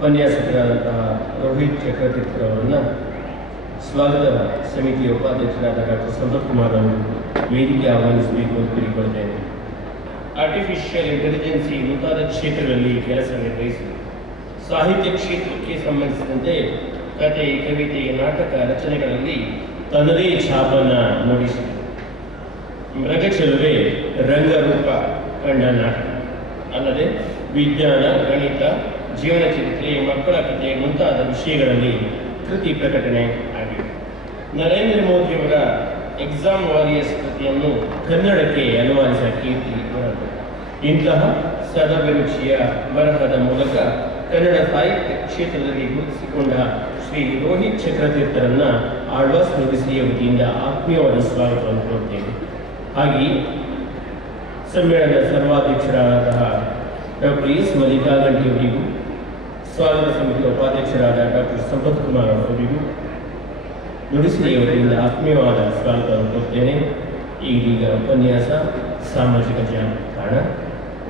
ಉಪನ್ಯಾಸಕರಾದಂತಹ ರೋಹಿತ್ ಚಕ್ರತೀರ್ಥರವರನ್ನು ಸ್ವಾಗತ ಸಮಿತಿಯ ಉಪಾಧ್ಯಕ್ಷರಾದ ಡಾಕ್ಟರ್ ಸಂಪತ್ ಕುಮಾರ್ ಅವರು ವೇದಿಕೆ ಆಹ್ವಾನಿಸಬೇಕು ಅಂತ ಕೇಳಿಕೊಳ್ತೇನೆ. ಆರ್ಟಿಫಿಷಿಯಲ್ ಇಂಟೆಲಿಜೆನ್ಸಿ ಮುಂತಾದ ಕ್ಷೇತ್ರಗಳಲ್ಲಿ ಕೆಲಸ ನಿರ್ವಹಿಸಿದೆ. ಸಾಹಿತ್ಯ ಕ್ಷೇತ್ರಕ್ಕೆ ಸಂಬಂಧಿಸಿದಂತೆ ಕತೆ, ಕವಿತೆ, ನಾಟಕ ರಚನೆಗಳಲ್ಲಿ ತನ್ನದೇ ಛಾಪನ್ನು ಮೂಡಿಸಿದೆ. ಮೃಗಚಲುವೆ ರಂಗರೂಪ ಕಂಡ ನಾಟಕ ಅಲ್ಲದೆ ವಿಜ್ಞಾನ, ಗಣಿತ, ಜೀವನ ಚರಿತ್ರೆ, ಮಕ್ಕಳ ಕಥೆ ಮುಂತಾದ ವಿಷಯಗಳಲ್ಲಿ ಕೃತಿ ಪ್ರಕಟಣೆ ಆಗಿದೆ. ನರೇಂದ್ರ ಮೋದಿಯವರ ಎಕ್ಸಾಮ್ ವಾರಿಯರ್ಸ್ ಕೃತಿಯನ್ನು ಕನ್ನಡಕ್ಕೆ ಅನುವಾದಿಸಿದ ಕೀರ್ತಿ ಹೊರತು. ಇಂತಹ ಸದಭಿರುಚಿಯ ಬರಹದ ಮೂಲಕ ಕನ್ನಡ ಸಾಹಿತ್ಯ ಕ್ಷೇತ್ರದಲ್ಲಿ ಗುರುತಿಸಿಕೊಂಡ ಶ್ರೀ ರೋಹಿತ್ ಚಕ್ರತೀರ್ಥರನ್ನ ಆಳ್ವಾಸ್ ನುಡಿಸಿಯ ವತಿಯಿಂದ ಆತ್ಮೀಯವಾದ ಸ್ವಾಗತವನ್ನು ಕೋರುತ್ತೇನೆ. ಹಾಗೆಯೇ ಸಮ್ಮೇಳನದ ಸರ್ವಾಧ್ಯಕ್ಷರಾದಂತಹ ಡಾಕ್ಟರ್ ಎಸ್ ಮಲ್ಲಿಕಾರ್ಜುನ್ ಅವರಿಗೂ, ಸ್ವಾಗತ ಸಮಿತಿಯ ಉಪಾಧ್ಯಕ್ಷರಾದ ಡಾಕ್ಟರ್ ಸಂಪತ್ ಕುಮಾರ್ ಅವರಿಗೂ ನುಡಿಸಿಯ ವತಿಯಿಂದ ಆತ್ಮೀಯವಾದ ಸ್ವಾಗತವನ್ನು ಕೋರುತ್ತೇನೆ. ಈಗೀಗ ಉಪನ್ಯಾಸ ಸಾಮಾಜಿಕ ಜಾಲತಾಣ,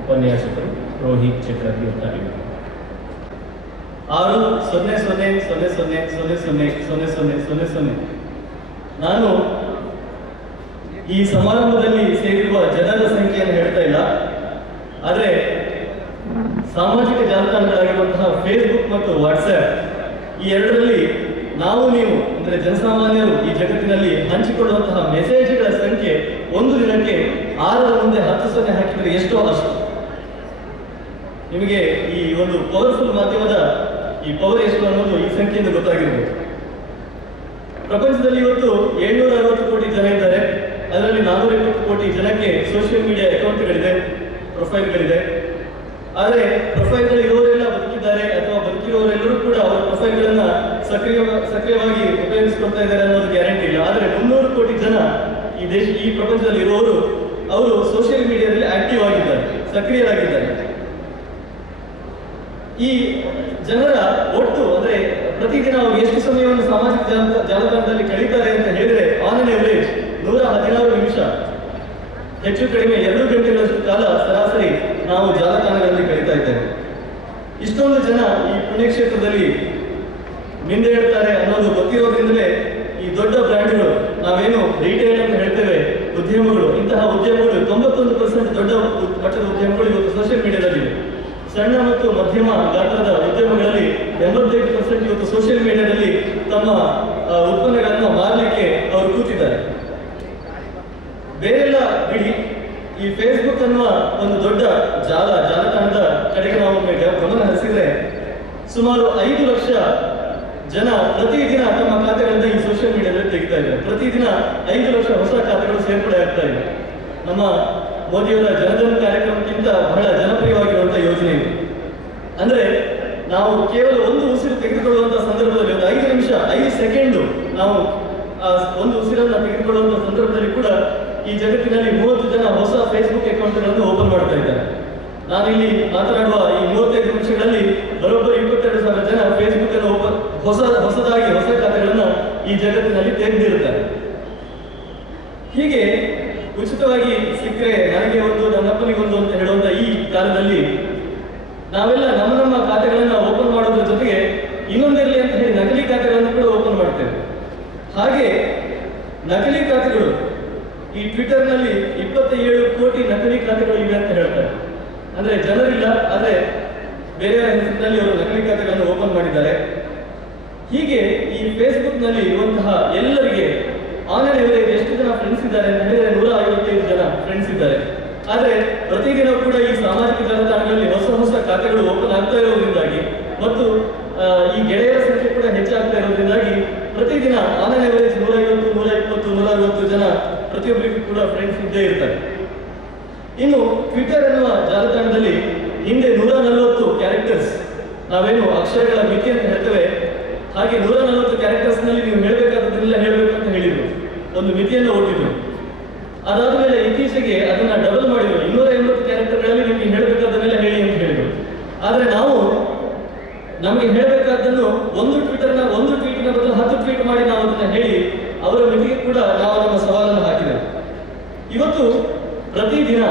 ಉಪನ್ಯಾಸಕರು ರೋಹಿತ್ ಚಕ್ರತೀರ್ಥ ಅವರು. 60000000000. ನಾನು ಈ ಸಮಾರಂಭದಲ್ಲಿ ಸೇರಿರುವ ಜನರ ಸಂಖ್ಯೆಯನ್ನು ಹೇಳ್ತಾ ಇಲ್ಲ, ಆದರೆ ಸಾಮಾಜಿಕ ಜಾಲತಾಣಗಳಾಗಿರುವಂತಹ ಫೇಸ್ಬುಕ್ ಮತ್ತು ವಾಟ್ಸ್ಆ್ಯಪ್ ಈ ಎರಡರಲ್ಲಿ ನಾವು ನೀವು ಅಂದರೆ ಜನಸಾಮಾನ್ಯರು ಈ ಜಗತ್ತಿನಲ್ಲಿ ಹಂಚಿಕೊಳ್ಳುವಂತಹ ಮೆಸೇಜ್ಗಳ ಸಂಖ್ಯೆ ಒಂದು ದಿನಕ್ಕೆ 6ರ ಮುಂದೆ 10 ಹಾಕಿದರೆ ಎಷ್ಟೋ ಅಷ್ಟು. ನಿಮಗೆ ಈ ಒಂದು ಪವರ್ಫುಲ್ ಮಾಧ್ಯಮದ ಈ ಪವರ್ ಎಷ್ಟು ಅನ್ನೋದು ಈ ಸಂಖ್ಯೆಯಿಂದ ಗೊತ್ತಾಗಿರ್ಬೋದು. ಪ್ರಪಂಚದಲ್ಲಿ ಇವತ್ತು 760 ಕೋಟಿ ಜನ ಇದ್ದಾರೆ. ಅದರಲ್ಲಿ 420 ಕೋಟಿ ಜನಕ್ಕೆ ಸೋಷಿಯಲ್ ಮೀಡಿಯಾ ಅಕೌಂಟ್ಗಳಿದೆ, ಪ್ರೊಫೈಲ್ಗಳಿದೆ. ಆದರೆ ಪ್ರೊಫೈಲ್ಗಳು ಇರೋರೆಲ್ಲ ಬದುಕಿದ್ದಾರೆ ಅಥವಾ ಬದುಕಿರೋರೆಲ್ಲರೂ ಕೂಡ ಅವರ ಪ್ರೊಫೈಲ್ಗಳನ್ನ ಸಕ್ರಿಯವಾಗಿ ಉಪಯೋಗಿಸಿಕೊಳ್ತಾ ಇದ್ದಾರೆ ಅನ್ನೋದು ಗ್ಯಾರಂಟಿ ಇಲ್ಲ. ಆದರೆ 300 ಕೋಟಿ ಜನ ಈ ಪ್ರಪಂಚದಲ್ಲಿ ಇರುವವರು ಅವರು ಸೋಷಿಯಲ್ ಮೀಡಿಯಾದಲ್ಲಿ ಆಕ್ಟಿವ್ ಆಗಿದ್ದಾರೆ, ಸಕ್ರಿಯರಾಗಿದ್ದಾರೆ. ಈ ಜನರ ಒಟ್ಟು ಅಂದ್ರೆ ಪ್ರತಿದಿನ ಅವರು ಎಷ್ಟು ಸಮಯವನ್ನು ಸಾಮಾಜಿಕ ಜಾಲತಾಣದಲ್ಲಿ ಕಳೀತಾರೆ ಅಂತ ಹೇಳಿದ್ರೆ ಆನ್ ಅನ್ ಎವರೇಜ್ 116 ನಿಮಿಷ, ಹೆಚ್ಚು ಕಡಿಮೆ 2 ಗಂಟೆಗಳಷ್ಟು ಕಾಲ ಸರಾಸರಿ ನಾವು ಜಾಲತಾಣಗಳಲ್ಲಿ ಕಳೀತಾ ಇದ್ದೇವೆ. ಇಷ್ಟೊಂದು ಜನ ಈ ಪುಣ್ಯಕ್ಷೇತ್ರದಲ್ಲಿ ಮಿಂದೆ ಹೇಳ್ತಾರೆ ಅನ್ನೋದು ಗೊತ್ತಿರೋದ್ರಿಂದಲೇ ಈ ದೊಡ್ಡ ಬ್ರ್ಯಾಂಡ್ಗಳು, ನಾವೇನು ರಿಟೇಲ್ ಅಂತ ಹೇಳ್ತೇವೆ, ಉದ್ಯಮಗಳು, ಇಂತಹ ಉದ್ಯಮಗಳು 91% ದೊಡ್ಡ ಮಟ್ಟದ ಉದ್ಯಮಗಳು ಇವತ್ತು ಸೋಷಿಯಲ್ ಮೀಡಿಯಾದಲ್ಲಿವೆ. ಸಣ್ಣ ಮತ್ತು ಮಧ್ಯಮ ಗಾತ್ರದ ಉದ್ಯಮಗಳಲ್ಲಿ 85% ಇವತ್ತು ಸೋಷಿಯಲ್ ಮೀಡಿಯಾದಲ್ಲಿ ತಮ್ಮ ಉತ್ಪನ್ನಗಳನ್ನು ಮಾರಲಿಕ್ಕೆ ಅವರು ಕೂತಿದ್ದಾರೆ. ಬೇರೆಲ್ಲ ಬಿಡಿ, ಈ ಫೇಸ್ಬುಕ್ ಅನ್ನುವ ಒಂದು ದೊಡ್ಡ ಜಾಲತಾಣದ ಕಡೆಗೆ ನಾವು ಗಮನ ಹರಿಸಿದ್ರೆ ಸುಮಾರು 5 ಲಕ್ಷ ಜನ ಪ್ರತಿದಿನ ತಮ್ಮ ಖಾತೆಗಳಿಂದ ಈ ಸೋಷಿಯಲ್ ಮೀಡಿಯಾದಲ್ಲಿ ತೆಗಿತಾ ಇದ್ದಾರೆ. ಪ್ರತಿದಿನ 5 ಲಕ್ಷ ಹೊಸ ಖಾತೆಗಳು ಸೇರ್ಪಡೆ ಆಗ್ತಾ ಇದೆ. ನಮ್ಮ ಮೋದಿಯವರ ಜನಧನ್ ಕಾರ್ಯಕ್ರಮಕ್ಕಿಂತ ಬಹಳ ಜನಪ್ರಿಯವಾಗಿರುವಂತಹ ಯೋಜನೆ ಇದು. ಅಂದ್ರೆ ನಾವು ಕೇವಲ ಒಂದು ಉಸಿರು ತೆಗೆದುಕೊಳ್ಳುವಂತಹ ಸಂದರ್ಭದಲ್ಲಿ, ಒಂದು 5 ನಿಮಿಷ 5 ಸೆಕೆಂಡು ನಾವು ಒಂದು ಉಸಿರನ್ನು ತೆಗೆದುಕೊಳ್ಳುವಂತಹ ಸಂದರ್ಭದಲ್ಲಿ ಕೂಡ ಈ ಜಗತ್ತಿನಲ್ಲಿ 30 ಜನ ಹೊಸ ಫೇಸ್ಬುಕ್ ಅಕೌಂಟ್ಗಳನ್ನು ಓಪನ್ ಮಾಡ್ತಾ ಇದ್ದಾರೆ. ನಾನಿಲ್ಲಿ ಮಾತನಾಡುವ ಈ 35 ನಿಮಿಷಗಳಲ್ಲಿ ಬರೋಬ್ಬರಿ 22,000 ಜನ ಫೇಸ್ಬುಕ್ ಅನ್ನು ಹೊಸದಾಗಿ ಹೊಸ ಖಾತೆಗಳನ್ನು ಈ ಜಗತ್ತಿನಲ್ಲಿ ತೆರೆದಿರುತ್ತಾರೆ. ಹೀಗೆ ಉಚಿತವಾಗಿ ಸಿಕ್ಕರೆ ನನಗೆ ಒಂದು, ನನ್ನಪ್ಪನಿಗೊಂದು ಅಂತ ಹೇಳುವಂತ ಈ ಕಾಲದಲ್ಲಿ ನಾವೆಲ್ಲ ನಮ್ಮ ಖಾತೆಗಳನ್ನ ಓಪನ್ ಮಾಡೋದ್ರ ಜೊತೆಗೆ ಇನ್ನೊಂದಿರಲಿ ಅಂತ ಹೇಳಿ ನಕಲಿ ಖಾತೆಗಳನ್ನು ಕೂಡ ಓಪನ್ ಮಾಡ್ತೇವೆ. ಹಾಗೆ ನಕಲಿ ಖಾತೆಗಳು ಈ ಟ್ವಿಟರ್ನಲ್ಲಿ 27 ಕೋಟಿ ನಕಲಿ ಖಾತೆಗಳು ಇವೆ ಅಂತ ಹೇಳ್ತಾರೆ. ಅಂದ್ರೆ ಜನರಿಲ್ಲ, ಆದ್ರೆ ಬೇರೆಯವರ ಹೆಸರಿನಲ್ಲಿ ಅವರು ನಕಲಿ ಖಾತೆಗಳನ್ನು ಓಪನ್ ಮಾಡಿದ್ದಾರೆ. ಹೀಗೆ ಈ ಫೇಸ್ಬುಕ್ನಲ್ಲಿ ಇರುವಂತಹ ಎಲ್ಲರಿಗೆ ಆನ್ ಅನ್ ಎವರೇಜ್ ಎಷ್ಟು ಜನ ಫ್ರೆಂಡ್ಸ್ ಇದ್ದಾರೆ ಅಂತ ಹೇಳಿದ್ರೆ 155 ಜನ ಫ್ರೆಂಡ್ಸ್ ಇದ್ದಾರೆ. ಆದ್ರೆ ಪ್ರತಿದಿನ ಕೂಡ ಈ ಸಾಮಾಜಿಕ ಜಾಲತಾಣಗಳಲ್ಲಿ ಹೊಸ ಖಾತೆಗಳು ಓಪನ್ ಆಗ್ತಾ ಇರೋದ್ರಿಂದಾಗಿ ಮತ್ತು ಈ ಗೆಳೆಯರ ಸಂಖ್ಯೆ ಕೂಡ ಹೆಚ್ಚಾಗ್ತಾ ಇರೋದ್ರಿಂದಾಗಿ ಪ್ರತಿದಿನ ಆನ್ ಅನ್ ಎವರೇಜ್ 150, 120, 160 ಜನ ಪ್ರತಿಯೊಬ್ಬರಿಗೂ ಕೂಡ ಫ್ರೆಂಡ್ಸ್ ಇದ್ದೇ ಇರ್ತಾರೆ. ಇನ್ನು ಟ್ವಿಟರ್ ಎನ್ನುವ ಜಾಲತಾಣದಲ್ಲಿ ಹಿಂದೆ 140 ಕ್ಯಾರೆಕ್ಟರ್ಸ್, ನಾವೇನು ಅಕ್ಷರಗಳ ಮಿತಿ ಅಂತ ಹೇಳ್ತೇವೆ, ಹಾಗೆ 140 ಕ್ಯಾರೆಕ್ಟರ್ಸ್ ನಲ್ಲಿ ನೀವು ಹೇಳಬೇಕಾದದನ್ನೆಲ್ಲ ಹೇಳಬೇಕು ಅಂತ ಹೇಳಿದ್ರು, ಒಂದು ಮಿತಿಯನ್ನು ಒಡ್ಡಿದ್ರು. ಅದಾದ್ಮೇಲೆ ಇತ್ತೀಚೆಗೆ ಅದನ್ನ ಡಬಲ್ ಮಾಡಿದ್ರು, 280 ಕ್ಯಾರೆಕ್ಟರ್ಗಳಲ್ಲಿ ನಿಮಗೆ ಹೇಳಬೇಕಾದನ್ನೆಲ್ಲ ಹೇಳಿ ಅಂತ ಹೇಳಿದ್ರು. ಆದ್ರೆ ನಾವು ನಮಗೆ ಹೇಳಬೇಕಾದನ್ನು ಒಂದು ಟ್ವೀಟಿನ ಬದಲು 10 ಟ್ವೀಟ್ ಮಾಡಿ ನಾವು ಅದನ್ನ ಹೇಳಿ ಅವರ ಮಿತಿಗೆ ಕೂಡ ನಾವು ನಮ್ಮ ಸವಾಲನ್ನು ಹಾಕಿದೆವು. ಇವತ್ತು ಪ್ರತಿದಿನ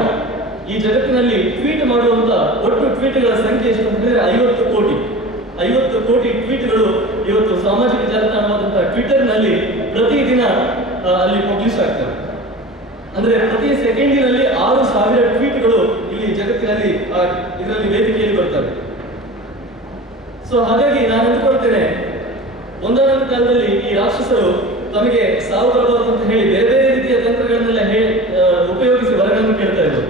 ಈ ಜಗತ್ತಿನಲ್ಲಿ ಟ್ವೀಟ್ ಮಾಡುವಂತ ಒಟ್ಟು ಟ್ವೀಟ್ಗಳ ಸಂಖ್ಯೆ ಎಷ್ಟು ಅಂತ ಹೇಳಿದ್ರೆ 50 ಕೋಟಿ. 50 ಕೋಟಿ ಟ್ವೀಟ್ಗಳು ಇವತ್ತು ಸಾಮಾಜಿಕ ಜಾಲತಾಣವಾದಂತಹ ಟ್ವಿಟರ್ನಲ್ಲಿ ಪ್ರತಿದಿನ ಅಲ್ಲಿ ಪಬ್ಲಿಷ್ ಆಗ್ತವೆ. ಅಂದ್ರೆ ಪ್ರತಿ ಸೆಕೆಂಡಿನಲ್ಲಿ 6,000 ಟ್ವೀಟ್ಗಳು ಇಲ್ಲಿ ಜಗತ್ತಿನಲ್ಲಿ ಇದರಲ್ಲಿ ವೇದಿಕೆಯಲ್ಲಿ ಬರ್ತವೆ. ಸೊ ಹಾಗಾಗಿ ನಾನು ಅಂದುಕೊಳ್ತೇನೆ, ಒಂದಾನೊಂದು ಕಾಲದಲ್ಲಿ ಈ ರಾಕ್ಷಸರು ತಮಗೆ ಸಾವು ಬರಬಾರದು ಅಂತ ಹೇಳಿ ಬೇರೆ ಬೇರೆ ರೀತಿಯ ತಂತ್ರಗಳನ್ನೆಲ್ಲ ಉಪಯೋಗಿಸಿ ವರಗಳನ್ನು ಕೇಳ್ತಾ ಇದ್ರು.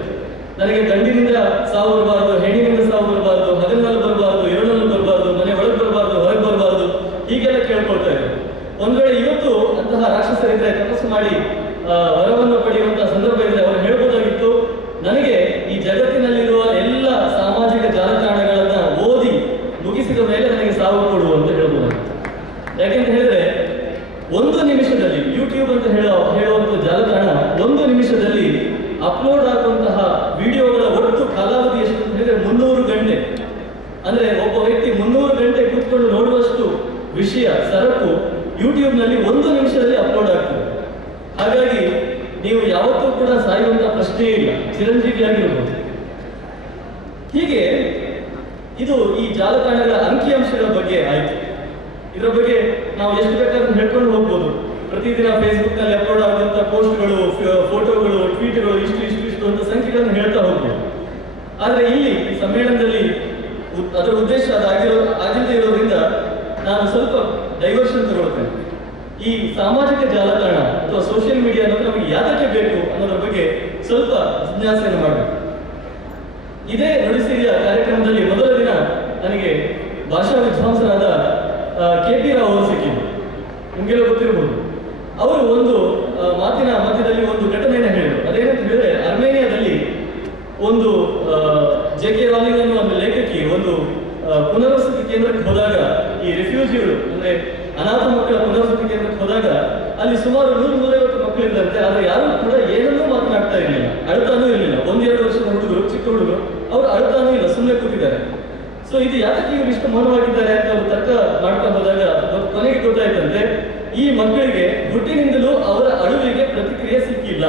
ನನಗೆ ಗಂಡಿನಿಂದ ಸಾವು ಬರಬಾರದು, ಹೆಣ್ಣಿನಿಂದ ಸಾವು ಬರಬಾರದು, ಹಗಲಿನಲ್ಲಿ ಬರಬಾರದು, ಎರಡನಲ್ಲಿ ಬರಬಾರದು, ಮನೆ ಒಳಗೆ ಬರಬಾರದು, ಹೊರಗೆ ಬರಬಾರದು, ಹೀಗೆಲ್ಲ ಕೇಳ್ಕೊಳ್ತಾ ಇದ್ರು. ಒಂದ್ ವೇಳೆ ಇವತ್ತು ಅಂತಹ ರಾಕ್ಷಸರಿದ್ರೆ ತಪಸ್ಸು ಮಾಡಿ ವರವನ್ನು ಪಡೆಯುವಂತಹ ಸಂದರ್ಭ ಇದ್ರೆ ಅವರು ಹೇಳ್ಬೋದಾಗಿತ್ತು, ನನಗೆ ಈ ಜಗತ್ತಿನಲ್ಲಿರುವ ಎಲ್ಲ ಸಾಮಾಜಿಕ ಜಾಲತಾಣಗಳನ್ನ ಓದಿ ಮುಗಿಸಿದ ಮೇಲೆ ನನಗೆ ಸಾವು ಕೊಡು ಅಂತ ಹೇಳ್ಬೋದಾಗಿತ್ತು. ಯಾಕೆಂತ ಹೇಳಿದ್ರೆ ಒಂದು ನಿಮಿಷದಲ್ಲಿ ಯೂಟ್ಯೂಬ್ ಅಂತ ಹೇಳುವಂತಹ ಜಾಲತಾಣ ಒಂದು ನಿಮಿಷದಲ್ಲಿ ಅಪ್ಲೋಡ್ ಆಗುವಂತಹ ವಿಡಿಯೋಗಳ ಒಟ್ಟು ಕಾಲಾವಧಿ ಎಷ್ಟು ಅಂತ ಹೇಳಿದ್ರೆ 300 ಗಂಟೆ. ಅಂದ್ರೆ ಒಬ್ಬ ವ್ಯಕ್ತಿ 300 ಗಂಟೆ ಕೂತ್ಕೊಂಡು ನೋಡುವಷ್ಟು ವಿಷಯ ಸರಕು ಯೂಟ್ಯೂಬ್ನಲ್ಲಿ ಒಂದು ನಿಮಿಷದಲ್ಲಿ ಅಪ್ಲೋಡ್ ಆಗ್ತದೆ. ಹಾಗಾಗಿ ನೀವು ಯಾವತ್ತೂ ಕೂಡ ಸಾಯುವಂತಹ ಪ್ರಶ್ನೆಯೇ ಇಲ್ಲ, ಚಿರಂಜೀವಿಯಾಗಿರ್ಬೋದು. ಹೀಗೆ ಇದು ಈ ಜಾಲತಾಣಗಳ ಅಂಕಿಅಂಶಗಳ ಬಗ್ಗೆ ಆಯ್ತು. ಇದರ ಬಗ್ಗೆ ನಾವು ಎಷ್ಟು ಬೇಕಾದ್ರೂ ಹೇಳ್ಕೊಂಡು ಹೋಗ್ಬೋದು. ಪ್ರತಿದಿನ ಫೇಸ್ಬುಕ್ ನಲ್ಲಿ ಅಪ್ಲೋಡ್ ಆಗುವಂತಹ ಪೋಸ್ಟ್ಗಳು, ಫೋಟೋಗಳು, ಟ್ವೀಟ್ಗಳು ಇಷ್ಟು ಅಂತ ಸಂಖ್ಯೆಗಳನ್ನು ಹೇಳ್ತಾ ಹೋಗ್ಬೋದು. ಆದ್ರೆ ಇಲ್ಲಿ ಈ ಸಮ್ಮೇಳನದಲ್ಲಿ ಅದರ ಉದ್ದೇಶ ಆಗಿಲ್ಲದೆ ಇರೋದ್ರಿಂದ ನಾನು ಸ್ವಲ್ಪ ಡೈವರ್ಷನ್ ತಗೊಳ್ತೇನೆ. ಈ ಸಾಮಾಜಿಕ ಜಾಲತಾಣ ಅಥವಾ ಸೋಷಿಯಲ್ ಮೀಡಿಯಾ ಅನ್ನೋದು ನಮಗೆ ಯಾತಕ್ಕೆ ಬೇಕು ಅನ್ನೋದ್ರ ಬಗ್ಗೆ ಸ್ವಲ್ಪ ಜಿಜ್ಞಾಸೆಯನ್ನು ಮಾಡಬೇಕು. ಇದೇ ನುಡಿಸಿರಿಯ ಕಾರ್ಯಕ್ರಮದಲ್ಲಿ ಮೊದಲ ದಿನ ನನಗೆ ಭಾಷಾ ವಿದ್ವಾಂಸರಾದ KP ರಾವ್ ಅವರು ಸಿಕ್ಕಿದ್ರು. ನಿಮಗೆಲ್ಲ ಗೊತ್ತಿರಬಹುದು. ಅವರು ಒಂದು ಮಾತಿನ ಮಧ್ಯದಲ್ಲಿ ಒಂದು ಘಟನೆಯನ್ನು ಹೇಳಿದರು. ಅದೇನಂತ ಹೇಳಿದ್ರೆ, ಅರ್ಮೇನಿಯಾದಲ್ಲಿ ಒಂದು JK ರಾಲಿಂಗ್ ಅನ್ನುವ ಒಂದು ಲೇಖಕಿ ಒಂದು ಪುನರ್ವಸತಿ ಕೇಂದ್ರಕ್ಕೆ ಹೋದಾಗ, ಈ ರೆಫ್ಯೂಜಿಗಳು ಅಂದ್ರೆ ಅನಾಥ ಮಕ್ಕಳ ಪುನರ್ವಸತಿ ಕೇಂದ್ರಕ್ಕೆ ಹೋದಾಗ ಅಲ್ಲಿ ಸುಮಾರು 100-150 ಮಕ್ಕಳಿದ್ದಂತೆ. ಆದ್ರೆ ಯಾರು ಕೂಡ ಏನನ್ನೂ ಮಾತನಾಡ್ತಾ ಇರಲಿಲ್ಲ, ಅಳ್ತಾನೂ ಇರಲಿಲ್ಲ. 1-2 ವರ್ಷದ ಹುಡುಗರು, ಚಿಕ್ಕ ಹುಡುಗರು, ಅವರು ಅಳ್ತಾನೂ ಇಲ್ಲ, ಸುಮ್ಮನೆ ಕೂತಿದ್ದಾರೆ. ಸೊ ಇದು ಯಾತಕ್ಕೆ ಇವರು ಇಷ್ಟು ಮೌನವಾಗಿದ್ದಾರೆ ಅಂತ ಅವರು ತರ್ಕ ಮಾಡ್ತಾ ಹೋದಾಗ ಕೊನೆಗೆ ಗೊತ್ತಾಯ್ತಂತೆ, ಈ ಮಕ್ಕಳಿಗೆ ಹುಟ್ಟಿನಿಂದಲೂ ಅವರ ಅಳುವಿಗೆ ಪ್ರತಿಕ್ರಿಯೆ ಸಿಕ್ಕಿಲ್ಲ.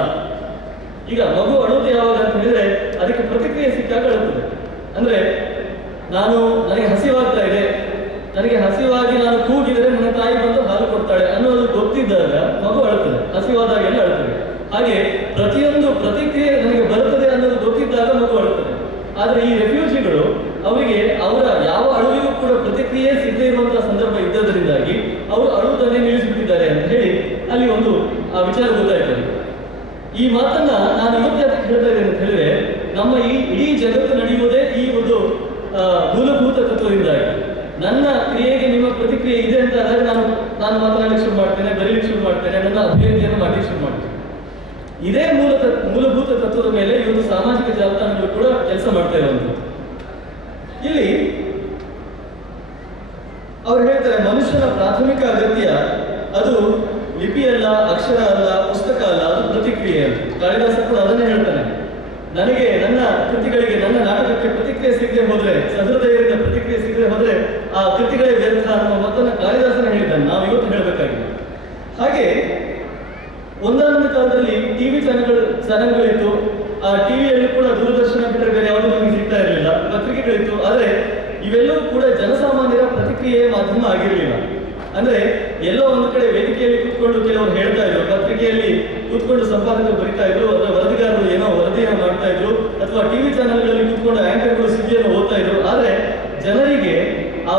ಈಗ ಮಗು ಅಳುವುದು ಯಾವಾಗ ಅಂತ ಹೇಳಿದ್ರೆ ಅದಕ್ಕೆ ಪ್ರತಿಕ್ರಿಯೆ ಸಿಕ್ಕಾಗ ಅಳುತ್ತದೆ. ಅಂದ್ರೆ ನನಗೆ ಹಸಿವಾಗ್ತಾ ಇದೆ, ನನಗೆ ಹಸಿವಾಗಿ ನಾನು ಕೂಗಿದರೆ ನನ್ನ ತಾಯಿ ಬಂದು ಹಾಲು ಕೊಡ್ತಾಳೆ ಅನ್ನೋದು ಗೊತ್ತಿದ್ದಾಗ ಮಗು ಅಳುತ್ತದೆ, ಹಸಿವಾದಾಗೆಲ್ಲ ಅಳುತ್ತದೆ. ಹಾಗೆ ಪ್ರತಿಯೊಂದು ಪ್ರತಿಕ್ರಿಯೆ ನನಗೆ ಬರುತ್ತದೆ ಅನ್ನೋದು ಗೊತ್ತಿದ್ದಾಗ ಮಗು ಅಳುತ್ತದೆ. ಆದ್ರೆ ಈ ರೆಫ್ಯೂಜಿಗಳು ಅವರಿಗೆ ಅವರ ಯಾವ ಅಳುವಿಗೂ ಕೂಡ ಪ್ರತಿಕ್ರಿಯೆ ಸಿಗದೇ ಇರುವಂತಹ ಸಂದರ್ಭ ಇದ್ದದರಿಂದಾಗಿ ಅವರು ಅಳುವುದನ್ನೇ ನಿಲ್ಲಿಸಿಬಿಟ್ಟಿದ್ದಾರೆ ಅಂತ ಹೇಳಿ ಅಲ್ಲಿ ಒಂದು ಆ ವಿಚಾರ ಗೊತ್ತಾಯ್ತದೆ. ಈ ಮಾತನ್ನ ನಾನು ಇವತ್ತೇ ಅದಕ್ಕೆ ಹೇಳ್ತಾ ಇದ್ದೇನೆ ಅಂತ ಹೇಳಿದ್ರೆ, ನಮ್ಮ ಈ ಇಡೀ ಜಗತ್ತು ನಡೆಯುವುದೇ ಈ ಒಂದು ಮೂಲಭೂತ ತತ್ವದಿಂದಾಗಿ. ನನ್ನ ಕ್ರಿಯೆಗೆ ನಿಮ್ಮ ಪ್ರತಿಕ್ರಿಯೆ ಇದೆ ಅಂತ ಆದಾಗ ನಾನು ಮಾತನಾಡಲಿಕ್ಕೆ ಶುರು ಮಾಡ್ತೇನೆ, ಬರೀಲಿಕ್ಕೆ ಶುರು ಮಾಡ್ತೇನೆ, ನನ್ನ ಅಭಿವ್ಯಕ್ತಿಯನ್ನು ಮಾಡಲಿಕ್ಕೆ ಶುರು ಮಾಡ್ತೇನೆ. ಇದೇ ಮೂಲಭೂತ ತತ್ವದ ಮೇಲೆ ಈ ಒಂದು ಸಾಮಾಜಿಕ ಜಾಲತಾಣಗಳು ಕೂಡ ಕೆಲಸ ಮಾಡ್ತಾ ಇರುವಂಥದ್ದು. ಇಲ್ಲಿ ಅವ್ರು ಹೇಳ್ತಾರೆ, ಮನುಷ್ಯನ ಪ್ರಾಥಮಿಕ ಅಗತ್ಯ ಅದು ಲಿಪಿ ಅಲ್ಲ, ಅಕ್ಷರ ಅಲ್ಲ, ಪುಸ್ತಕ ಅಲ್ಲ, ಅದು ಪ್ರತಿಕ್ರಿಯೆ ಅಂತ. ಕಾಳಿದಾಸ ಕೂಡ ಅದನ್ನೇ ಹೇಳ್ತಾನೆ. ನನಗೆ ನನ್ನ ಕೃತಿಗಳಿಗೆ, ನನ್ನ ನಾಟಕಕ್ಕೆ ಪ್ರತಿಕ್ರಿಯೆ ಸಿಗದೆ ಹೋದ್ರೆ, ಸಹೃದಯರಿಂದ ಪ್ರತಿಕ್ರಿಯೆ ಸಿಗದೆ ಹೋದ್ರೆ ಆ ಕೃತಿಗಳೇ ವ್ಯರ್ಥ ಅನ್ನುವ ಮಾತನ್ನ ಕಾಳಿದಾಸನ ಹೇಳಿದ್ದಾನೆ. ನಾವು ಇವತ್ತು ಹೇಳಬೇಕಾಗಿದೆ. ಹಾಗೆ ಒಂದಾನೊಂದು ಕಾಲದಲ್ಲಿ ಟಿವಿ ಚಾನೆಲ್ಗಳಿತ್ತು. ಆ ಟಿವಿಯಲ್ಲಿ ಕೂಡ ದೂರದರ್ಶನ ಬಿಟ್ಟರೆ ಬೇರೆ ಯಾವುದೂ ನಮಗೆ ಸಿಗ್ತಾ ಇರಲಿಲ್ಲ. ಪತ್ರಿಕೆಗಳಿತ್ತು. ಆದ್ರೆ ಇವೆಲ್ಲವೂ ಕೂಡ ಜನಸಾಮಾನ್ಯರ ಪ್ರತಿಕ್ರಿಯೆಯ ಮಾಧ್ಯಮ ಆಗಿರಲಿಲ್ಲ. ಅಂದ್ರೆ ಎಲ್ಲೋ ಒಂದು ಕಡೆ ವೇದಿಕೆಯಲ್ಲಿ ಕೂತ್ಕೊಂಡು ಕೆಲವರು ಹೇಳ್ತಾ ಇದ್ರು, ಪತ್ರಿಕೆಯಲ್ಲಿ ಕೂತ್ಕೊಂಡು ಸಂಪಾದಕರು ಬರೀತಾ ಇದ್ರು, ಅದರ ವರದಿಗಾರರು ಏನೋ ವರದಿಯನ್ನು ಮಾಡ್ತಾ ಇದ್ರು, ಅಥವಾ ಟಿವಿ ಚಾನೆಲ್ಗಳಲ್ಲಿ ಕೂತ್ಕೊಂಡು ಆಂಕರ್ಗಳು ಸುದ್ದಿಯನ್ನು ಓದ್ತಾ ಇದ್ರು. ಆದ್ರೆ ಜನರಿಗೆ ಆ